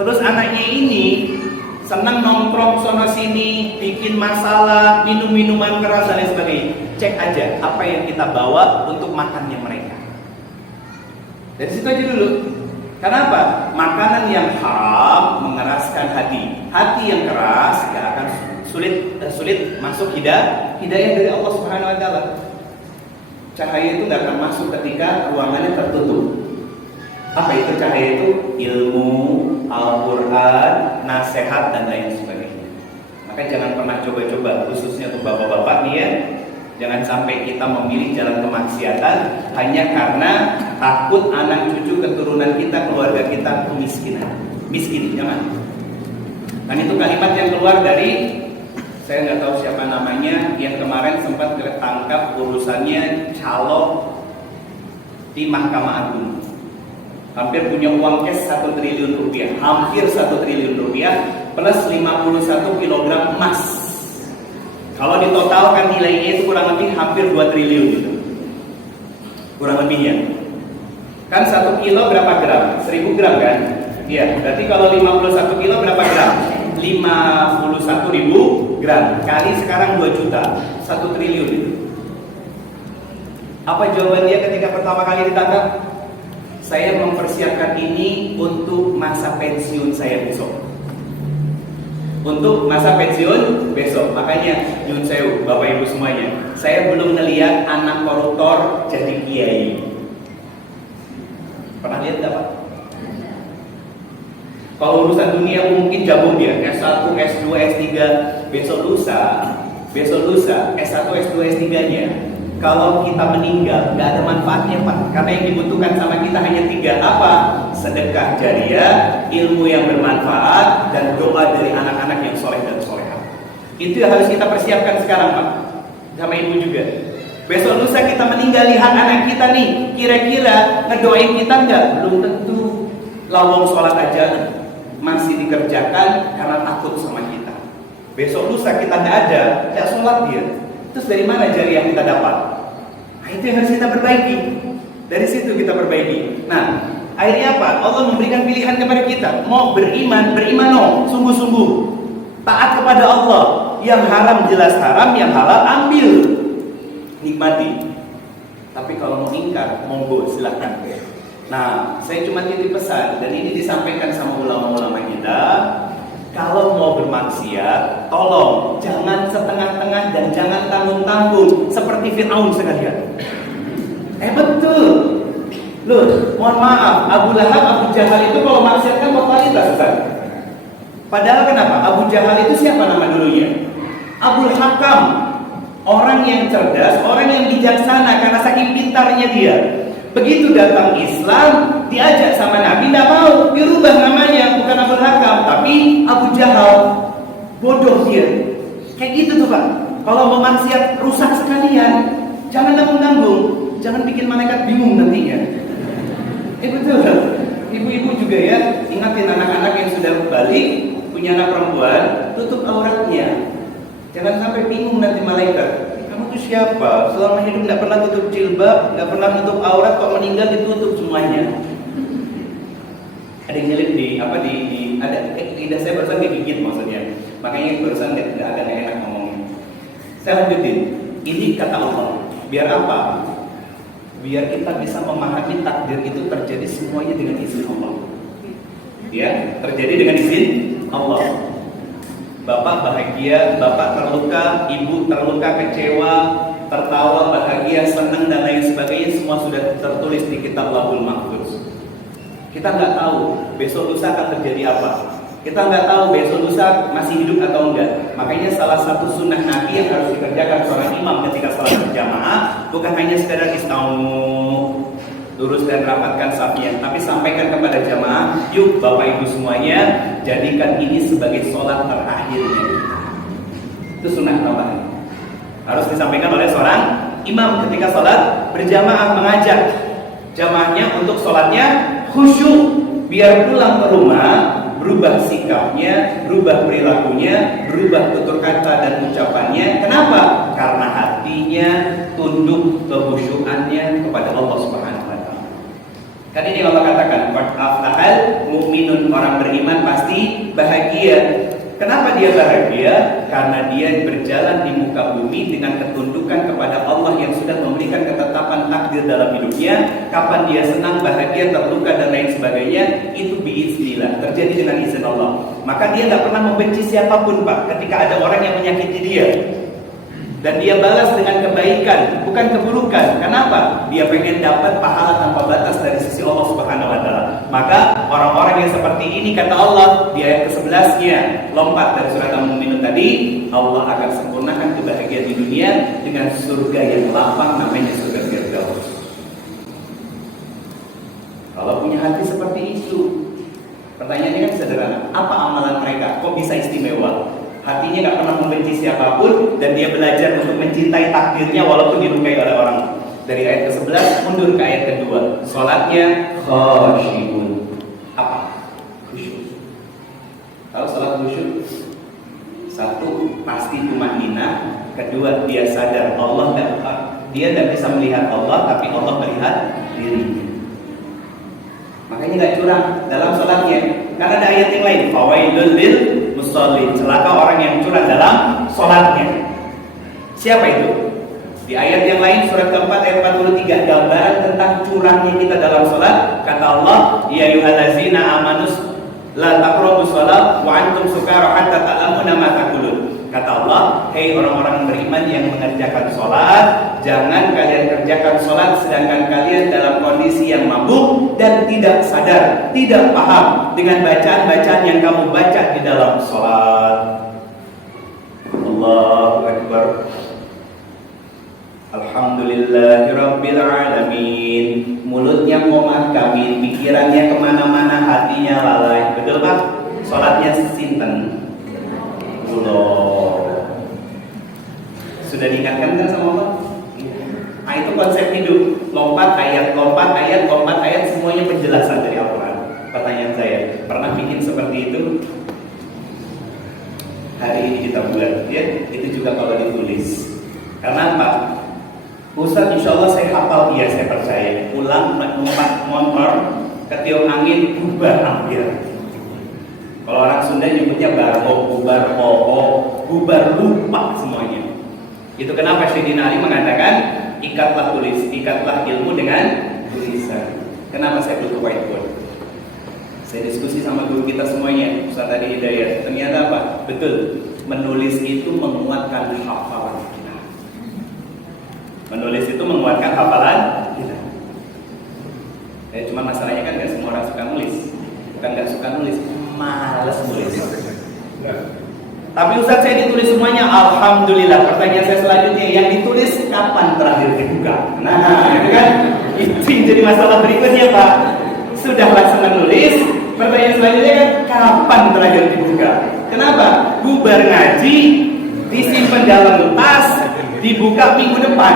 terus anaknya ini senang nongkrong sono sini, bikin masalah, minum minuman keras dan lain sebagainya. Cek aja apa yang kita bawa untuk makannya mereka. Dari situ aja dulu. Kenapa? Makanan yang haram mengeraskan hati. Hati yang keras gak akan sulit masuk hidayah dari Allah Subhanahu Wa Taala. Cahaya itu gak akan masuk ketika ruangannya tertutup. Apa itu cahaya itu? Ilmu, Al-Quran, nasihat dan lain sebagainya. Maka jangan pernah coba-coba, khususnya untuk bapak-bapak nih ya, jangan sampai kita memilih jalan kemaksiatan hanya karena takut anak cucu keturunan kita, keluarga kita kemiskinan. Miskin, jangan. Dan itu kalimat yang keluar dari, saya nggak tahu siapa namanya, yang kemarin sempat ketangkap urusannya calo di Mahkamah Agung. Hampir punya uang cash 1 triliun rupiah, hampir 1 triliun rupiah plus 51 kilogram emas. Kalau ditotalkan nilainya itu kurang lebih hampir 2 triliun gitu. Kurang lebihnya. Kan 1 kilo berapa gram? 1000 gram kan? Iya, berarti kalau 51 kilo berapa gram? 51.000 gram. Kali sekarang 2 juta, 1 triliun itu. Apa jawaban dia ketika pertama kali ditangkap? Saya mempersiapkan ini untuk masa pensiun saya besok. Untuk masa pensiun besok. Makanya nyun sewu, Bapak Ibu semuanya, saya belum melihat anak koruptor jadi kiai. Pernah lihat enggak, Pak? Kalau urusan dunia mungkin jago dia, S1, S2, S3, besok lusa S1, S2, S3-nya. Kalau kita meninggal, nggak ada manfaatnya, Pak. Karena yang dibutuhkan sama kita hanya 3 apa? Sedekah jariah, ilmu yang bermanfaat, dan doa dari anak-anak yang soleh dan solehah. Itu yang harus kita persiapkan sekarang, Pak. Sama Ibu juga. Besok lusa kita meninggal, lihat anak kita nih, kira-kira ngedoain kita nggak? Belum tentu. Lawang sholat aja masih dikerjakan karena takut sama kita. Besok lusa kita nggak ada, nggak sholat dia. Terus dari mana jari yang kita dapat? Nah, itu yang harus kita perbaiki. Dari situ kita perbaiki. Nah, akhirnya apa? Allah memberikan pilihan kepada kita. Mau beriman, sungguh-sungguh. Taat kepada Allah. Yang haram jelas haram, yang halal ambil. Nikmati. Tapi kalau mau ingkar, monggo silahkan. Nah, saya cuma titip pesan, dan ini disampaikan sama ulama-ulama kita. Kalau mau bermaksiat, tolong jangan setengah-tengah dan jangan tanggung-tanggung seperti Fir'aun sekalian. Betul. Loh, mohon maaf, Abu Lahab, Abu Jahal itu kalau maksiat kan totalitas, Ustaz. Padahal kenapa? Abu Jahal itu siapa nama dulunya? Abul Hakam. Orang yang cerdas, orang yang bijaksana karena saking pintarnya dia. Begitu datang Islam, diajak sama Nabi, tidak mau, dirubah namanya, bukan Abul Hakam, tapi Abu Jahal. Bodoh dia. Kayak gitu tuh, Pak. Kalau mau maksiat, rusak sekalian. Jangan tanggung-tanggung, jangan bikin malaikat bingung nantinya. Betul. Ibu-ibu juga ya, ingatin anak-anak yang sudah balik, punya anak perempuan, tutup auratnya. Jangan sampai bingung nanti malaikat. Kamu tuh siapa? Selama hidup nggak pernah tutup jilbab, nggak pernah tutup aurat, kok meninggal ditutup semuanya. Ada yang nyelip ada lidah saya barusan digigit maksudnya. Makanya barusan agak enak ngomongnya. Saya lanjutin. Ini kata Allah. Biar apa? Biar kita bisa memahami takdir itu terjadi semuanya dengan izin Allah. Ya, terjadi dengan izin Allah. Bapak bahagia, bapak terluka, ibu terluka, kecewa, tertawa, bahagia, senang dan lain sebagainya, semua sudah tertulis di kitab Lauhul Mahfuz. Kita nggak tahu besok lusa akan terjadi apa. Kita nggak tahu besok lusa masih hidup atau enggak. Makanya salah satu sunnah Nabi yang harus dikerjakan seorang imam ketika salat berjamaah bukan hanya sekedar istamu, lurus dan rapatkan safnya, tapi sampaikan kepada jamaah, yuk Bapak Ibu semuanya, jadikan ini sebagai sholat terakhirnya. Itu sunnah tambahan. Harus disampaikan oleh seorang imam ketika sholat berjamaah, mengajak jamaahnya untuk sholatnya khusyuk, biar pulang ke rumah berubah sikapnya, berubah perilakunya, berubah tutur kata dan ucapannya. Kenapa? Karena hatinya tunduk kekhusyukannya kepada Allah Subhanahu wa taala. Kan ini Allah katakan, "Aflahal mu'minun", orang beriman pasti bahagia. Kenapa dia bahagia? Karena dia berjalan di muka bumi dengan ketundukan kepada Allah yang sudah memberikan ketetapan takdir dalam hidupnya. Kapan dia senang, bahagia, terluka dan lain sebagainya, itu biiznillah, terjadi dengan izin Allah. Maka dia nggak pernah membenci siapapun, Pak, ketika ada orang yang menyakiti dia. Dan dia balas dengan kebaikan, bukan keburukan. Kenapa? Dia pengen dapat pahala tanpa batas dari sisi Allah Subhanahu wa taala. Maka orang-orang yang seperti ini, kata Allah di ayat ke-11-nya, lompat dari surat Al-Mu'minun tadi, Allah akan sempurnakan kebahagiaan di dunia dengan surga yang lapang, namanya surga Firdaus. Kalau punya hati seperti itu, pertanyaannya kan sederhana, apa amalan mereka? Kok bisa istimewa? Hatinya gak pernah membenci siapapun, dan dia belajar untuk mencintai takdirnya walaupun dilukai oleh orang. Dari ayat ke-11 mundur ke ayat kedua. Salatnya khasyi'un. Apa? Khusyuk. Kalau salat khusyuk, satu pasti tumanina, kedua dia sadar Allah dia tidak bisa melihat Allah, tapi Allah melihat dirinya. Makanya nggak curang dalam salatnya. Karena ada ayat yang lain, fawailul lil musallin, celaka orang yang curang dalam salatnya. Siapa itu? Di ayat yang lain surat keempat ayat 43 gambaran tentang curangnya kita dalam salat. Kata Allah, ya ayyuhallazina amanus la taqrabus shalah wa antum sukara hatta ta'lamuna ma taqulun. Kata Allah, hei orang-orang beriman yang mengerjakan sholat, jangan kalian kerjakan sholat sedangkan kalian dalam kondisi yang mabuk dan tidak sadar, tidak paham dengan bacaan-bacaan yang kamu baca di dalam sholat. Allahu Akbar. Alhamdulillahirabbil alamin. Mulutnya qomat kami, pikirannya kemana-mana, hatinya lalai. Betul Pak? Sholatnya sinten? Allah. Sudah diingatkan kan sama Allah? Nah itu konsep hidup. Lompat ayat, semuanya penjelasan dari Al-Quran. Pertanyaan saya, pernah bikin seperti itu? Hari ini kita buat, ya. Itu juga kalau ditulis. Karena apa? Ustaz, insya Allah saya hafal, dia saya percaya. Pulang lompat motor, ketiup angin, bubar hampir. Kalau orang Sunda nyebutnya barho, bubar hoho, bubar lupa semuanya. Itu kenapa Sayyidina Ali mengatakan ikatlah ilmu dengan tulisan. Kenapa saya butuh whiteboard? Saya diskusi sama guru kita semuanya, Ustaz Adi Hidayat. Ternyata apa? Betul, menulis itu menguatkan hafalan kita. Menulis itu menguatkan hafalan kita. Cuma masalahnya kan nggak semua orang suka nulis. Bukan nggak suka nulis, malas nulis. Tapi Ustaz, saya ditulis semuanya, alhamdulillah. Pertanyaan saya selanjutnya, yang ditulis kapan terakhir dibuka? Nah, itu kan itu yang jadi masalah berikutnya Pak. Sudah laksana nulis, pertanyaan selanjutnya kan kapan terakhir dibuka? Kenapa? Bubar ngaji, disimpan dalam tas, dibuka minggu depan,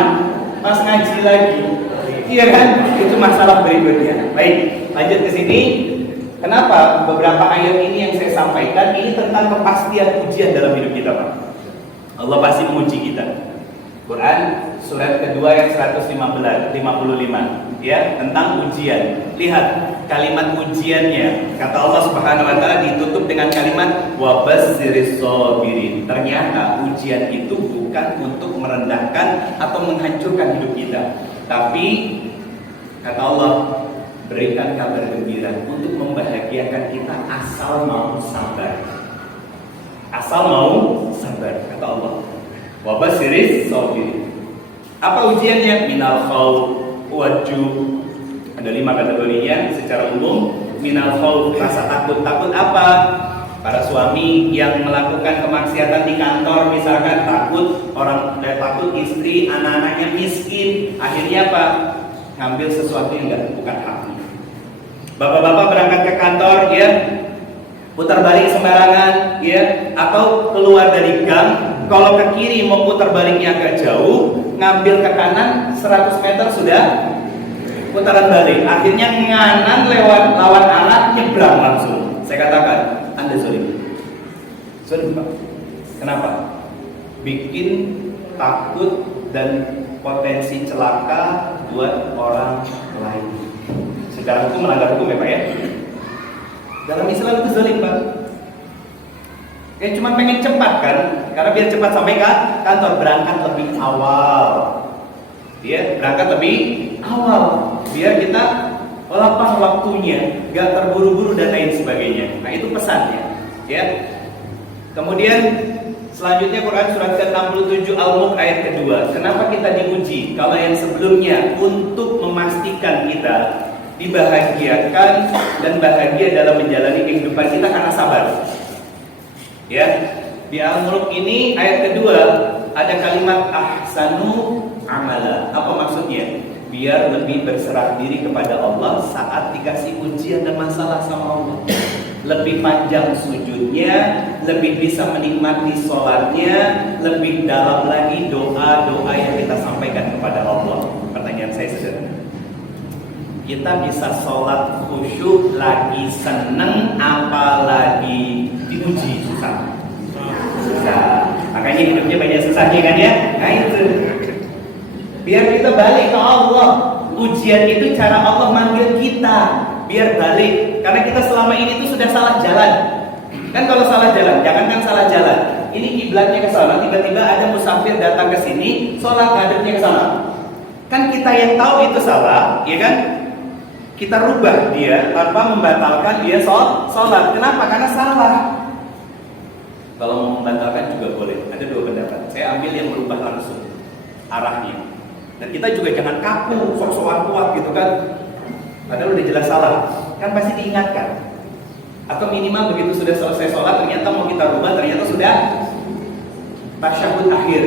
pas ngaji lagi. Iya kan? Itu masalah berikutnya. Baik, lanjut ke sini. Kenapa beberapa ayat ini yang saya sampaikan ini tentang kepastian ujian dalam hidup kita, Pak. Allah pasti menguji kita. Quran surat kedua ayat 155 ya, tentang ujian. Lihat kalimat ujiannya. Kata Allah Subhanahu wa taala ditutup dengan kalimat wa basyyiris shabirin. Ternyata ujian itu bukan untuk merendahkan atau menghancurkan hidup kita, tapi kata Allah, berikan kabar gembira untuk membahagiakan kita asal mau sabar. Asal mau sabar, kata Allah. Wa basyiris shabirin. Apa ujiannya? Minal khauf waju. Ada 5 kategorinya secara umum. Minal khauf, rasa takut. Takut apa? Para suami yang melakukan kemaksiatan di kantor misalkan, takut takut istri, anak-anaknya miskin. Akhirnya apa? Ngambil sesuatu yang bukan haknya. Bapak-bapak berangkat ke kantor, ya, putar balik sembarangan, ya, atau keluar dari gang, kalau ke kiri mau putar baliknya agak jauh, ngambil ke kanan 100 meter sudah putaran balik. Akhirnya nganan lewat lawan arah, nyebrang langsung. Saya katakan, Anda zalim. Zalim, Pak. Kenapa? Bikin takut dan potensi celaka buat orang lain. Secara hukum melanggar hukum ya Pak ya. Dalam Islam itu zalim Pak. Cuma pengen cepat kan, karena biar cepat sampai ke kantor, berangkat lebih awal. Ya, berangkat lebih awal biar kita lapang waktunya, gak terburu-buru dan lain sebagainya. Nah itu pesannya. Ya. Kemudian selanjutnya Quran surat ke-67 Al-Mulk ayat kedua. Kenapa kita diuji? Kalau yang sebelumnya untuk memastikan kita dibahagiakan dan bahagia dalam menjalani kehidupan kita karena sabar. Ya, di Al-Mulk ini ayat kedua ada kalimat ahsanu amala. Apa maksudnya? Biar lebih berserah diri kepada Allah saat dikasih ujian dan masalah sama Allah. lebih panjang sujudnya, lebih bisa menikmati sholatnya, lebih dalam lagi doa-doa yang kita sampaikan kepada Allah. Pertanyaan saya sederhana, kita bisa sholat khusyuk lagi seneng apa lagi diuji susah? Susah. Makanya hidupnya banyak susahnya kan ya? Nah itu. Biar kita balik ke Allah. Ujian itu cara Allah manggil kita biar balik. Karena kita selama ini tuh sudah salah jalan. Kan kalau salah jalan, jangankan salah jalan. Ini kiblatnya ke sana, tiba-tiba ada musafir datang ke sini, sholat ngadepnya ke sana. Kan kita yang tahu itu salah, ya kan? Kita rubah dia tanpa membatalkan dia sholat. Kenapa? Karena salah. Kalau mau membatalkan juga boleh. Ada dua pendapat. Saya ambil yang merubah langsung arahnya. Dan kita juga jangan kaku, sok-sokan kuat gitu kan. Padahal udah jelas salah. Kan pasti diingatkan. Atau minimal begitu sudah selesai sholat, ternyata mau kita rubah, ternyata sudah tasyahud akhir.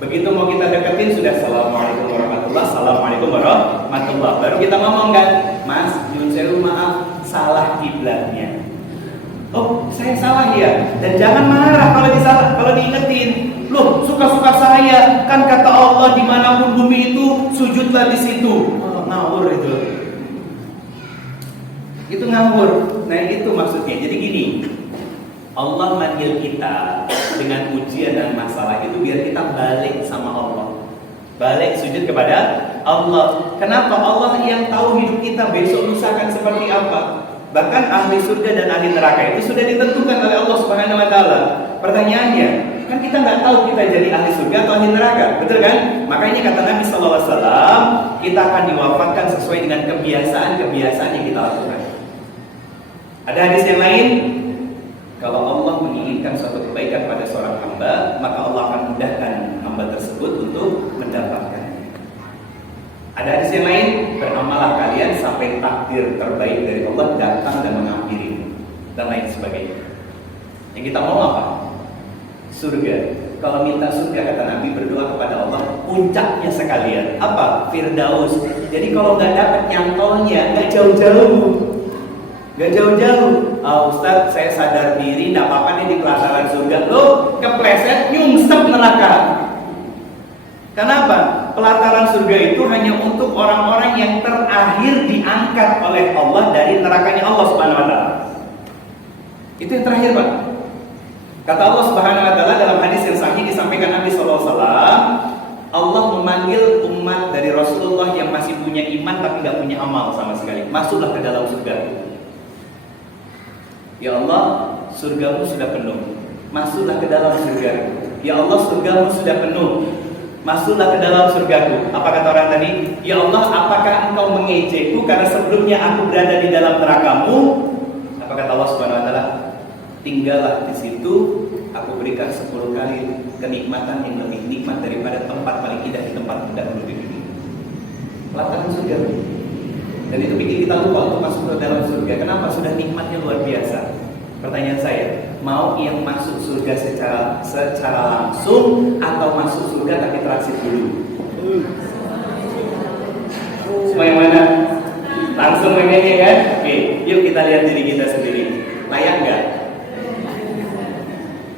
Begitu mau kita deketin sudah assalamualaikum warahmatullah, assalamualaikum warahmatullah. Baru kita ngomong kan, Mas, nyun sewu maaf, salah kiblatnya. Oh, saya salah ya. Dan jangan marah kalau diingetin. Loh, suka-suka saya. Kan kata Allah dimanapun bumi itu sujudlah di situ. Oh, ngawur itu. Itu ngawur. Nah itu maksudnya. Jadi gini, Allah manggil kita dengan ujian dan masalah itu biar kita balik sama Allah. Balik sujud kepada Allah. Kenapa? Allah yang tahu hidup kita besok lusa akan seperti apa. Bahkan ahli surga dan ahli neraka itu sudah ditentukan oleh Allah Subhanahu wa taala. Pertanyaannya, kan kita nggak tahu kita jadi ahli surga atau ahli neraka, betul kan? Makanya kata Nabi sallallahu alaihi wasallam, kita akan diwafatkan sesuai dengan kebiasaan-kebiasaan yang kita lakukan. Ada hadis yang lain, kalau Allah menginginkan suatu kebaikan pada seorang hamba, maka Allah akan mudahkan hamba tersebut untuk mendapatkannya. Ada hadis yang lain, beramalah kalian sampai takdir terbaik dari Allah datang dan menghampiri, dan lain sebagainya. Yang kita mau apa? Surga. Kalau minta surga kata Nabi, berdoa kepada Allah puncaknya sekalian. Apa? Firdaus. Jadi kalau nggak dapat nyantolnya, nggak jauh-jauh. Gak jauh-jauh. Ustaz, saya sadar diri, tidak apa-apa nih di pelataran surga. Lo kepleset, nyungsep neraka. Kenapa? Pelataran surga itu hanya untuk orang-orang yang terakhir diangkat oleh Allah dari nerakanya Allah Subhanahu wa taala. Itu yang terakhir, Pak. Kata Allah Subhanahu wa taala dalam hadis yang sahih disampaikan Nabi sallallahu alaihi wasallam, Allah memanggil umat dari Rasulullah yang masih punya iman tapi tidak punya amal sama sekali. Masuklah ke dalam surga. Ya Allah, surgamu sudah penuh. Masuklah ke dalam surga. Ya Allah, surgamu sudah penuh. Masuklah ke dalam surgaku. Apa kata orang tadi? Ya Allah, apakah engkau mengejekku karena sebelumnya aku berada di dalam nerakamu? Apa kata Allah Subhanahu wa taala? Tinggallah di situ, aku berikan 10 kali kenikmatan yang lebih nikmat daripada tempat paling indah di tempat dahulu di dunia. Pelataran surga. Dan itu bikin kita lupa untuk masuk ke dalam surga. Kenapa? Sudah nikmatnya luar biasa. Pertanyaan saya, mau yang masuk surga secara langsung atau masuk surga tapi transit dulu? Semua yang mana? Langsung pengennya kan? Oke, yuk kita lihat diri kita sendiri. Layak nggak?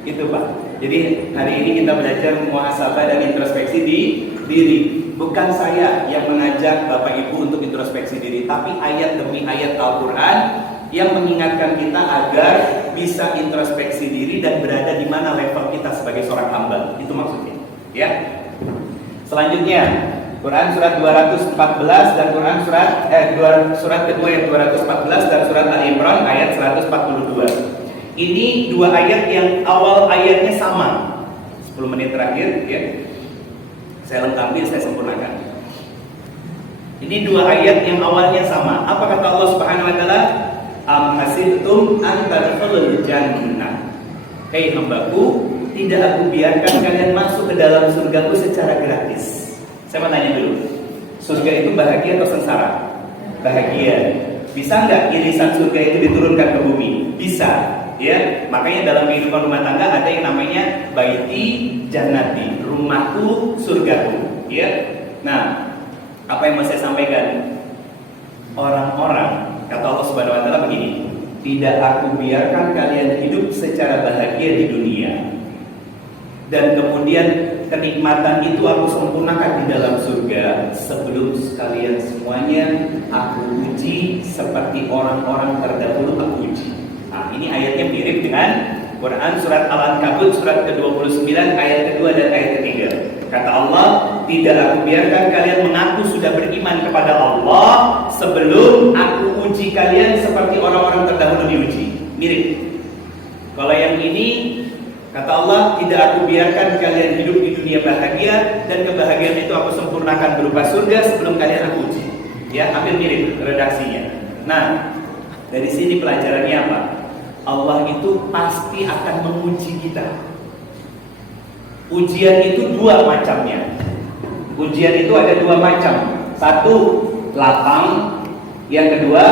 Itu Pak. Jadi hari ini kita belajar muhasabah dan introspeksi di diri. Bukan saya yang mengajak Bapak Ibu untuk introspeksi diri, tapi ayat demi ayat Al-Quran yang mengingatkan kita agar bisa introspeksi diri dan berada di mana level kita sebagai seorang hamba. Itu maksudnya. Ya. Selanjutnya, Quran surat 214 dan Quran surat kedua yang 214 dan surat Al-Imran ayat 142. Ini dua ayat yang awal ayatnya sama. 10 menit terakhir ya. Saya lengkapi, saya sempurnakan. Ini dua ayat yang awalnya sama. Apa kata Allah Subhanahu wa taala? Am hasibtum an tadkhulul jannah. Hei hambaku, tidak aku biarkan kalian masuk ke dalam surgaku secara gratis. Saya mau tanya dulu. Surga itu bahagia atau sengsara? Bahagia. Bisa nggak irisan surga itu diturunkan ke bumi? Bisa. Ya, makanya dalam kehidupan rumah tangga ada yang namanya baiti jannati, rumahku surgaku. Ya, nah, apa yang mau saya sampaikan? Orang-orang, kata Allah Subhanahu Wa Taala begini, tidak aku biarkan kalian hidup secara bahagia di dunia, dan kemudian kenikmatan itu aku sempurnakan di dalam surga sebelum kalian semuanya aku uji seperti orang-orang terdahulu aku uji. Nah, ini ayatnya mirip dengan Quran surat Al-Ankabut surat ke-29 ayat kedua dan ayat ketiga. Kata Allah, tidak aku biarkan kalian mengaku sudah beriman kepada Allah sebelum aku uji kalian seperti orang-orang terdahulu diuji. Mirip. Kalau yang ini, kata Allah, tidak aku biarkan kalian hidup di dunia bahagia, dan kebahagiaan itu aku sempurnakan berupa surga sebelum kalian aku uji. Ya, hampir mirip redaksinya. Nah, dari sini pelajarannya apa? Allah itu pasti akan menguji kita. Ujian itu dua macamnya. Ujian itu ada dua macam. Satu, lapang. Yang kedua,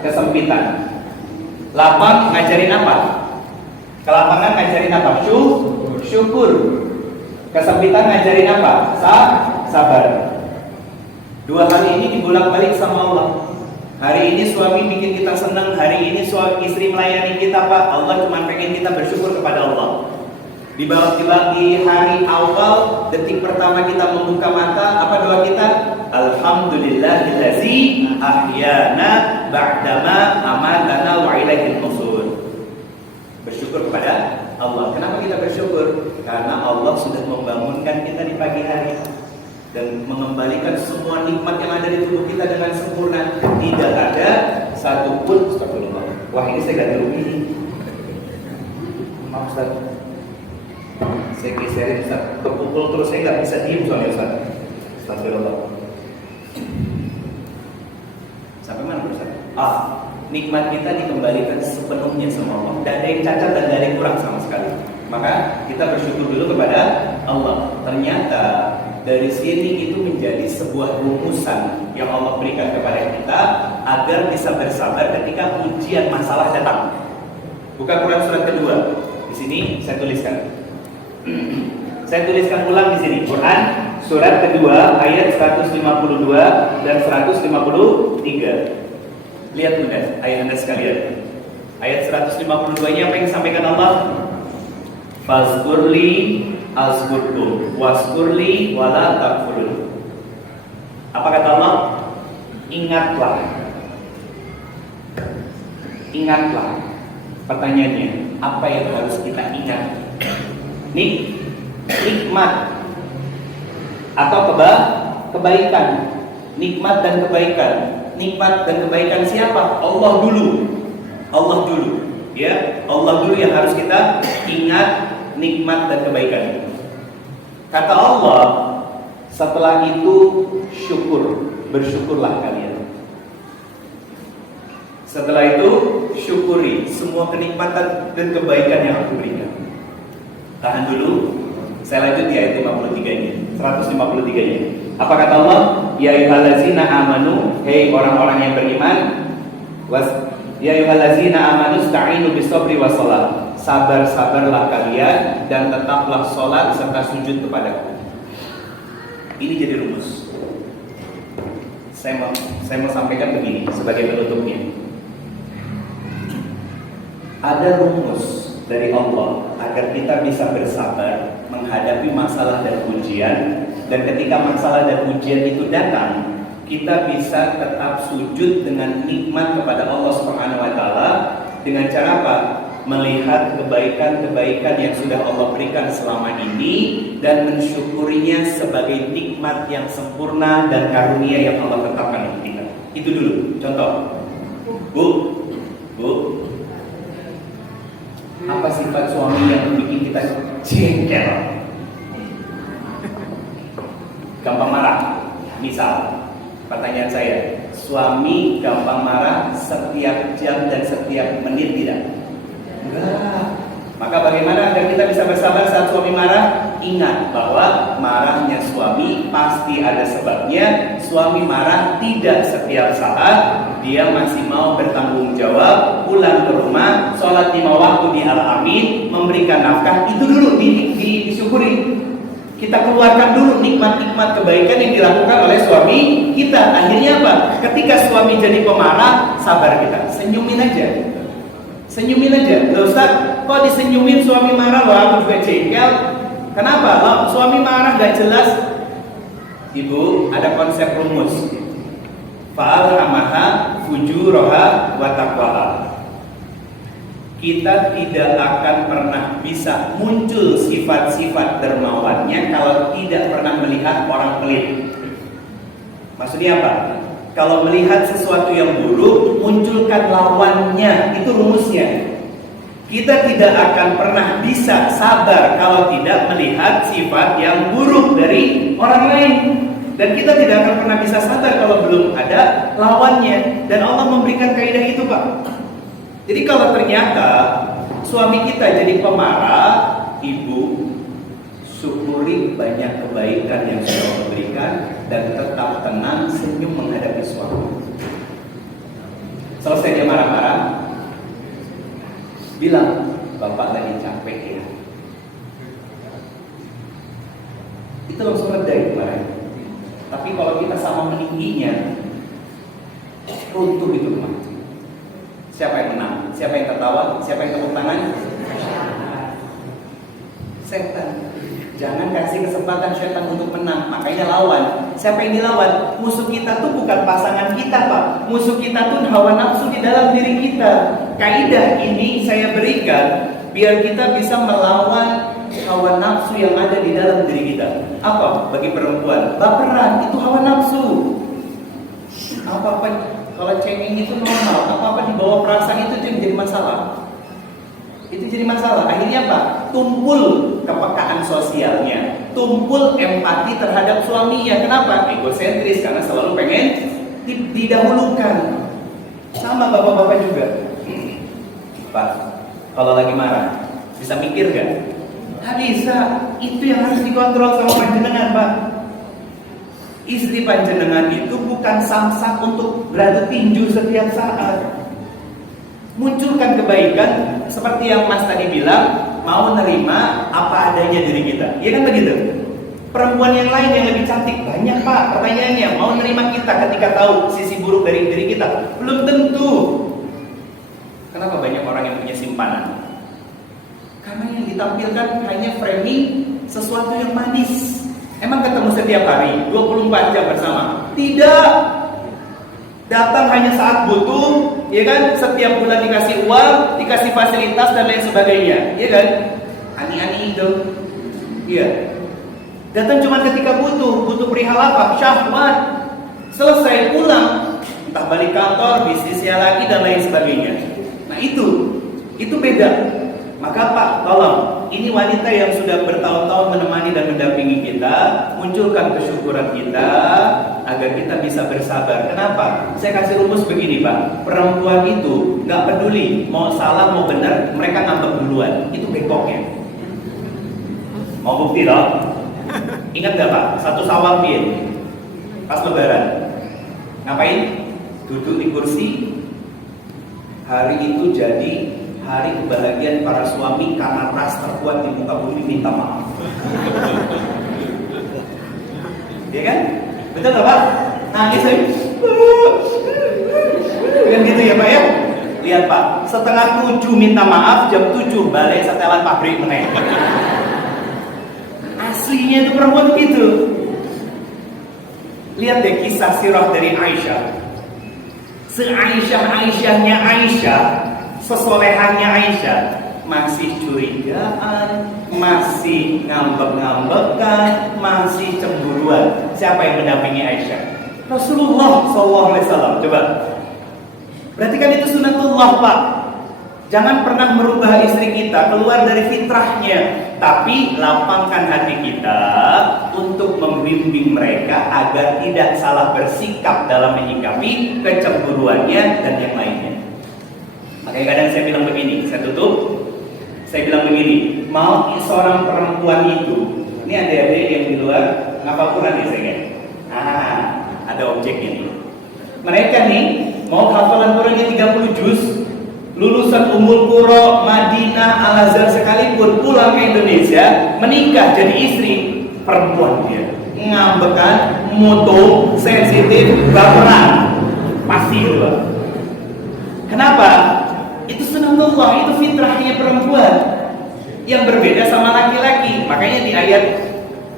kesempitan. Lapang ngajarin apa? Kelapangan ngajarin apa? Syukur. Kesempitan ngajarin apa? Sabar. Dua hal ini dibolak-balik sama Allah. Hari ini suami bikin kita senang, hari ini suami istri melayani kita, Pak. Allah cuma pengen kita bersyukur kepada Allah. Di hari awal, detik pertama kita membuka mata, apa doa kita? Alhamdulillahillazi ahyana ba'dama amatana wa ilaihil nusur. Bersyukur kepada Allah. Kenapa kita bersyukur? Karena Allah sudah membangunkan kita di pagi hari dan mengembalikan semua nikmat yang ada di tubuh kita dengan sempurna. Tidak ada satupun, astagfirullah. Wah, ini saya ganti rugi. Maaf Ustaz, saya geserin Ustaz. Kepukul terus saya nggak bisa diem soalnya Ustaz. Astagfirullah. Sampai mana Ustaz? Nikmat kita dikembalikan sepenuhnya sama Allah. Tidak ada yang cacat dan tidak ada yang kurang sama sekali. Maka kita bersyukur dulu kepada Allah. Ternyata dari sini itu menjadi sebuah rumusan yang Allah berikan kepada kita agar bisa bersabar ketika ujian masalah datang. Buka Quran surat kedua. Di sini saya tuliskan. Saya tuliskan ulang di sini. Quran surat kedua ayat 152 dan 153. Lihat Bunda, ayat Anda sekalian. Ayat 152-nya apa yang disampaikan Allah? Fazkurli azkurkum waskurli wala takfurun. Apa kata Allah? Ingatlah. Ingatlah. Pertanyaannya, apa yang harus kita ingat? Nikmat atau kebaikan. Nikmat dan kebaikan. Nikmat dan kebaikan siapa? Allah dulu. Allah dulu. Ya, Allah dulu yang harus kita ingat, nikmat dan kebaikan. Kata Allah, setelah itu syukur, bersyukurlah kalian. Setelah itu syukuri semua kenikmatan dan kebaikan yang aku berikan. Tahan dulu. Saya lanjut di ayat 53-nya, 153-nya. Apa kata Allah? Ya ayyuhallazina amanu, hei orang-orang yang beriman, ya ayyuhallazina amanu ista'inu bisabri wassalah. Sabar-sabarlah kalian dan tetaplah sholat serta sujud kepadaku. Ini jadi rumus. Saya mau sampaikan begini sebagai penutupnya. Ada rumus dari Allah agar kita bisa bersabar menghadapi masalah dan ujian, dan ketika masalah dan ujian itu datang, kita bisa tetap sujud dengan nikmat kepada Allah Subhanahu wa taala dengan cara apa? Melihat kebaikan-kebaikan yang sudah Allah berikan selama ini dan mensyukurinya sebagai nikmat yang sempurna dan karunia yang Allah tetapkan untuk kita. Itu dulu contoh. Bu, apa sifat suami yang bikin kita jengkel? Gampang marah. Misal, pertanyaan saya, suami gampang marah setiap jam dan setiap menit tidak? Enggak. Maka bagaimana agar kita bisa bersabar saat suami marah? Ingat bahwa marahnya suami pasti ada sebabnya. Suami marah tidak setiap saat. Dia masih mau bertanggung jawab, pulang ke rumah, sholat 5 waktu di Al-Amin, memberikan nafkah. Itu dulu disyukuri. Kita keluarkan dulu nikmat-nikmat kebaikan yang dilakukan oleh suami kita. Akhirnya apa? Ketika suami jadi pemarah, sabar kita, senyumin aja. Senyumin aja. Loh Ustaz, kok disenyumin suami marah? Loh aku juga jengkel. Kenapa? Loh, suami marah gak jelas. Ibu, ada konsep rumus. Fa'alhamaha fujuraha wa taqwaha. Kita tidak akan pernah bisa muncul sifat-sifat dermawannya kalau tidak pernah melihat orang pelit. Maksudnya apa? Kalau melihat sesuatu yang buruk, munculkan lawannya. Itu rumusnya. Kita tidak akan pernah bisa sabar kalau tidak melihat sifat yang buruk dari orang lain. Dan kita tidak akan pernah bisa sabar kalau belum ada lawannya. Dan Allah memberikan kaidah itu, Pak. Jadi kalau ternyata suami kita jadi pemarah, ibu syukuri banyak kebaikan yang sudah Allah berikan dan tetap tenang, senyum menghadapi suami. Selesai dia marah-marah, bilang, Bapak lagi capek ya. Itu langsung reda itu marah. Tapi kalau kita sama meningginya, runtuh itu rumah. Siapa yang menang? Siapa yang tertawa? Siapa yang tepuk tangan? Setan. Jangan kasih kesempatan setan untuk menang. Makanya lawan. Siapa yang dilawan? Musuh kita tuh bukan pasangan kita, Pak. Musuh kita tuh hawa nafsu di dalam diri kita. Kaidah ini saya berikan biar kita bisa melawan hawa nafsu yang ada di dalam diri kita. Apa? Bagi perempuan, baperan itu hawa nafsu. Apa-apa kalau cengeng itu normal, apa-apa di bawah perasaan itu jadi masalah. Itu jadi masalah. Akhirnya apa? Tumpul kepekaan sosialnya, tumpul empati terhadap suaminya. Kenapa? Egosentris, karena selalu pengen didahulukan. Sama bapak-bapak juga. Pak, kalau lagi marah, bisa mikir gak? Nggak bisa. Itu yang harus dikontrol sama panjenengan, Pak. Istri panjenengan itu bukan samsak untuk beradu tinju setiap saat. Munculkan kebaikan seperti yang Mas tadi bilang, mau nerima apa adanya diri kita. Iya kan begitu? Perempuan yang lain yang lebih cantik banyak, Pak. Pertanyaannya, mau nerima kita ketika tahu sisi buruk dari diri kita? Belum tentu. Kenapa banyak orang yang punya simpanan? Karena yang ditampilkan hanya framing sesuatu yang manis. Emang ketemu setiap hari 24 jam bersama? Tidak. Datang hanya saat butuh, ya kan? Setiap bulan dikasih uang, dikasih fasilitas dan lain sebagainya, ya kan? Ani-ani itu. Iya. Datang cuma ketika butuh perihal apa? Syahwat. Selesai pulang, entah balik kantor, bisnisnya lagi dan lain sebagainya. Nah itu beda. Maka Pak, tolong, ini wanita yang sudah bertahun-tahun menemani dan mendampingi kita, munculkan kesyukuran kita agar kita bisa bersabar. Kenapa? Saya kasih rumus begini, Pak. Perempuan itu nggak peduli mau salah mau benar, mereka ngambek duluan. Itu bekoknya. Mau bukti loh? Ingat nggak Pak? Satu Syawal pas Lebaran, ngapain? Duduk di kursi. Hari itu jadi hari kebahagiaan para suami karena ras terkuat di muka bumi minta maaf. Ya kan? Betul nggak Pak? Nangis saya. Kan gitu ya Pak ya? Lihat Pak, setengah 7 minta maaf, jam 7 balik setelan pabrik meneng. Aslinya itu perempuan gitu. Lihat deh kisah sirah dari Aisyah. Se-Aisyah-Aisyahnya Aisyah, sesolehannya Aisyah, masih curigaan, masih ngambek-ngambekan, masih cemburuan. Siapa yang mendampingi Aisyah? Rasulullah SAW. Coba. Berarti kan itu sunatullah Pak. Jangan pernah merubah istri kita keluar dari fitrahnya, tapi lapangkan hati kita untuk membimbing mereka agar tidak salah bersikap dalam menyikapi kecemburuannya dan yang lainnya. Makanya kadang saya bilang begini, saya tutup. Saya bilang begini, mau seorang perempuan itu, ini adik-adik yang di luar ngapal Quran ya saya kan? Ada objeknya nih. Mereka nih mau hafalan Qurannya 30 juz, lulusan Ummul Qura, Madinah, Al-Azhar sekalipun, pulang ke Indonesia, menikah jadi istri perempuan dia. Ngambekan, moto, sensitif, baperan. Pasti itu. Kenapa? Itu sunnah Sunnatullah, itu fitrahnya perempuan yang berbeda sama laki-laki. Makanya di ayat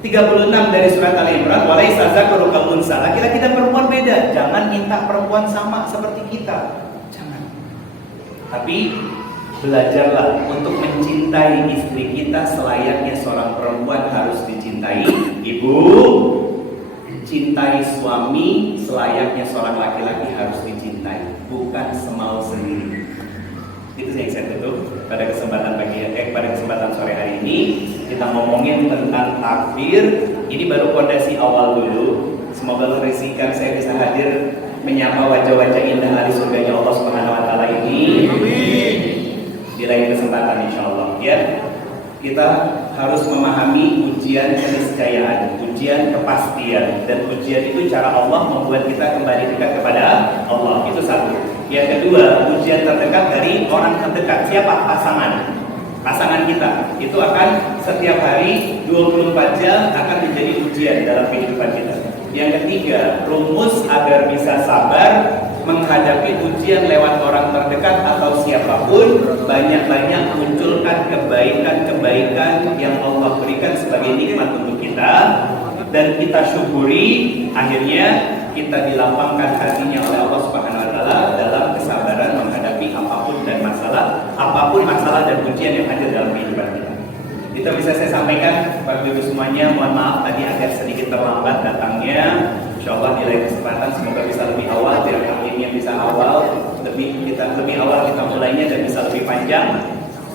36 dari surat Al-Imran, walaisa dzakaru kal unsa, laki-laki dan perempuan beda. Jangan minta perempuan sama seperti kita. Jangan. Tapi belajarlah untuk mencintai istri kita selayaknya seorang perempuan harus dicintai. Ibu, cintai suami selayaknya seorang laki-laki harus dicintai, bukan semau sendiri. Itu yang saya tutup pada kesempatan pada kesempatan sore hari ini. Kita ngomongin tentang takdir. Ini baru fondasi awal dulu. Semoga rezeki saya bisa hadir menyapa wajah-wajah indah ahli surganya Allah Subhanahu wa taala ini. Amin. Di lain kesempatan insyaallah ya. Kita harus memahami ujian keniscayaan, ujian kepastian, dan ujian itu cara Allah membuat kita kembali dekat kepada Allah. Itu satu. Yang kedua, ujian terdekat dari orang terdekat. Siapa? Pasangan kita. Itu akan setiap hari 24 jam akan menjadi ujian dalam kehidupan kita. Yang ketiga, rumus agar bisa sabar menghadapi ujian lewat orang terdekat atau siapapun, banyak-banyak munculkan kebaikan-kebaikan yang Allah berikan sebagai nikmat untuk kita, dan kita syukuri. Akhirnya kita dilapangkan hatinya oleh Allah Subhanahu wa taala dalam kesabaran menghadapi apapun masalah dan ujian yang ada dalam kehidupan kita. Itu bisa saya sampaikan Bapak Ibu semuanya. Mohon maaf tadi agak sedikit terlambat datangnya. Insyaallah di lain kesempatan semoga bisa lebih awal, biar taklimnya bisa lebih awal kita mulainya dan bisa lebih panjang.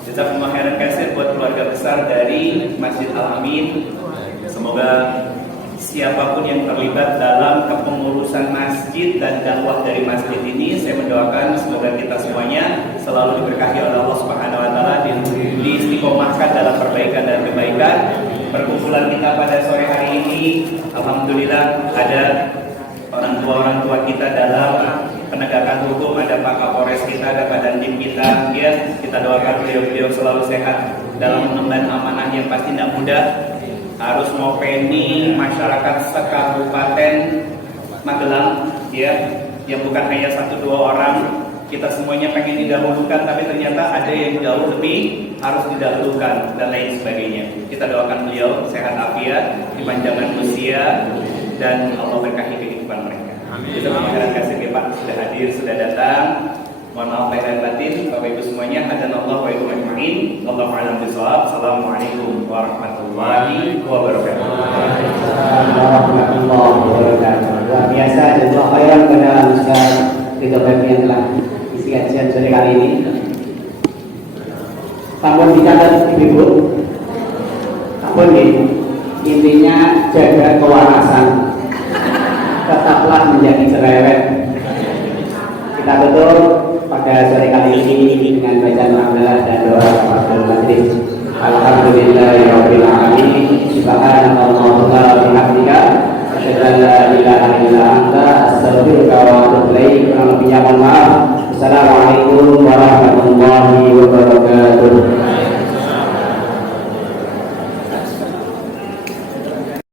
Jazakumullah khairan katsir buat keluarga besar dari Masjid Al-Amin. Semoga siapapun yang terlibat dalam kepengurusan masjid dan dakwah dari masjid ini, saya mendoakan semoga kita semuanya selalu diberkahi oleh Allah Subhanahu wa taala, diistiqomahkan dalam perbaikan dan kebaikan. Perkumpulan kita pada sore hari ini, alhamdulillah ada orang tua kita dalam penegakan hukum, ada Pak Kapolres kita, ada Pak Dandim kita, ya, kita doakan beliau selalu sehat dalam mengemban amanah yang pasti tidak mudah. Harus ngopeni masyarakat sekabupaten Magelang, ya, yang bukan hanya 1-2 orang. Kita semuanya pengen didahulukan, tapi ternyata ada yang jauh lebih harus didahulukan dan lain sebagainya. Kita doakan beliau sehat afiat, dipanjangkan usia, dan Allah berkahi kehidupan mereka. Amin. Terima kasih Pak sudah hadir, sudah datang. Mohon maaf lahir dan batin, Bapak Ibu semuanya. Hadanallahu wa iyyakum ajma'in. Wallahu a'lam bishawab. Assalamualaikum warahmatullahi wabarakatuh. Warahmatullahi wabarakatuh. Luar biasa, jazakallahu khairan kepada Ustaz Ridho Febi yang telah isi kajian sore kali ini. Sampun dicatat Ibu, sampun intinya jaga kewarasan, tetaplah menjadi cerewet. Kita tutup pada sore kali ini dengan bacaan hamdalah dan doa kafaratul majlis. Alhamdulillahirabbil alamin. Subhanallah wa bihamdika, asyhadu an la ilaha illa anta, astaghfiruka wa atubu ilaik. Kurang lebihnya mohon maaf. Assalamualaikum warahmatullahi wabarakatuh.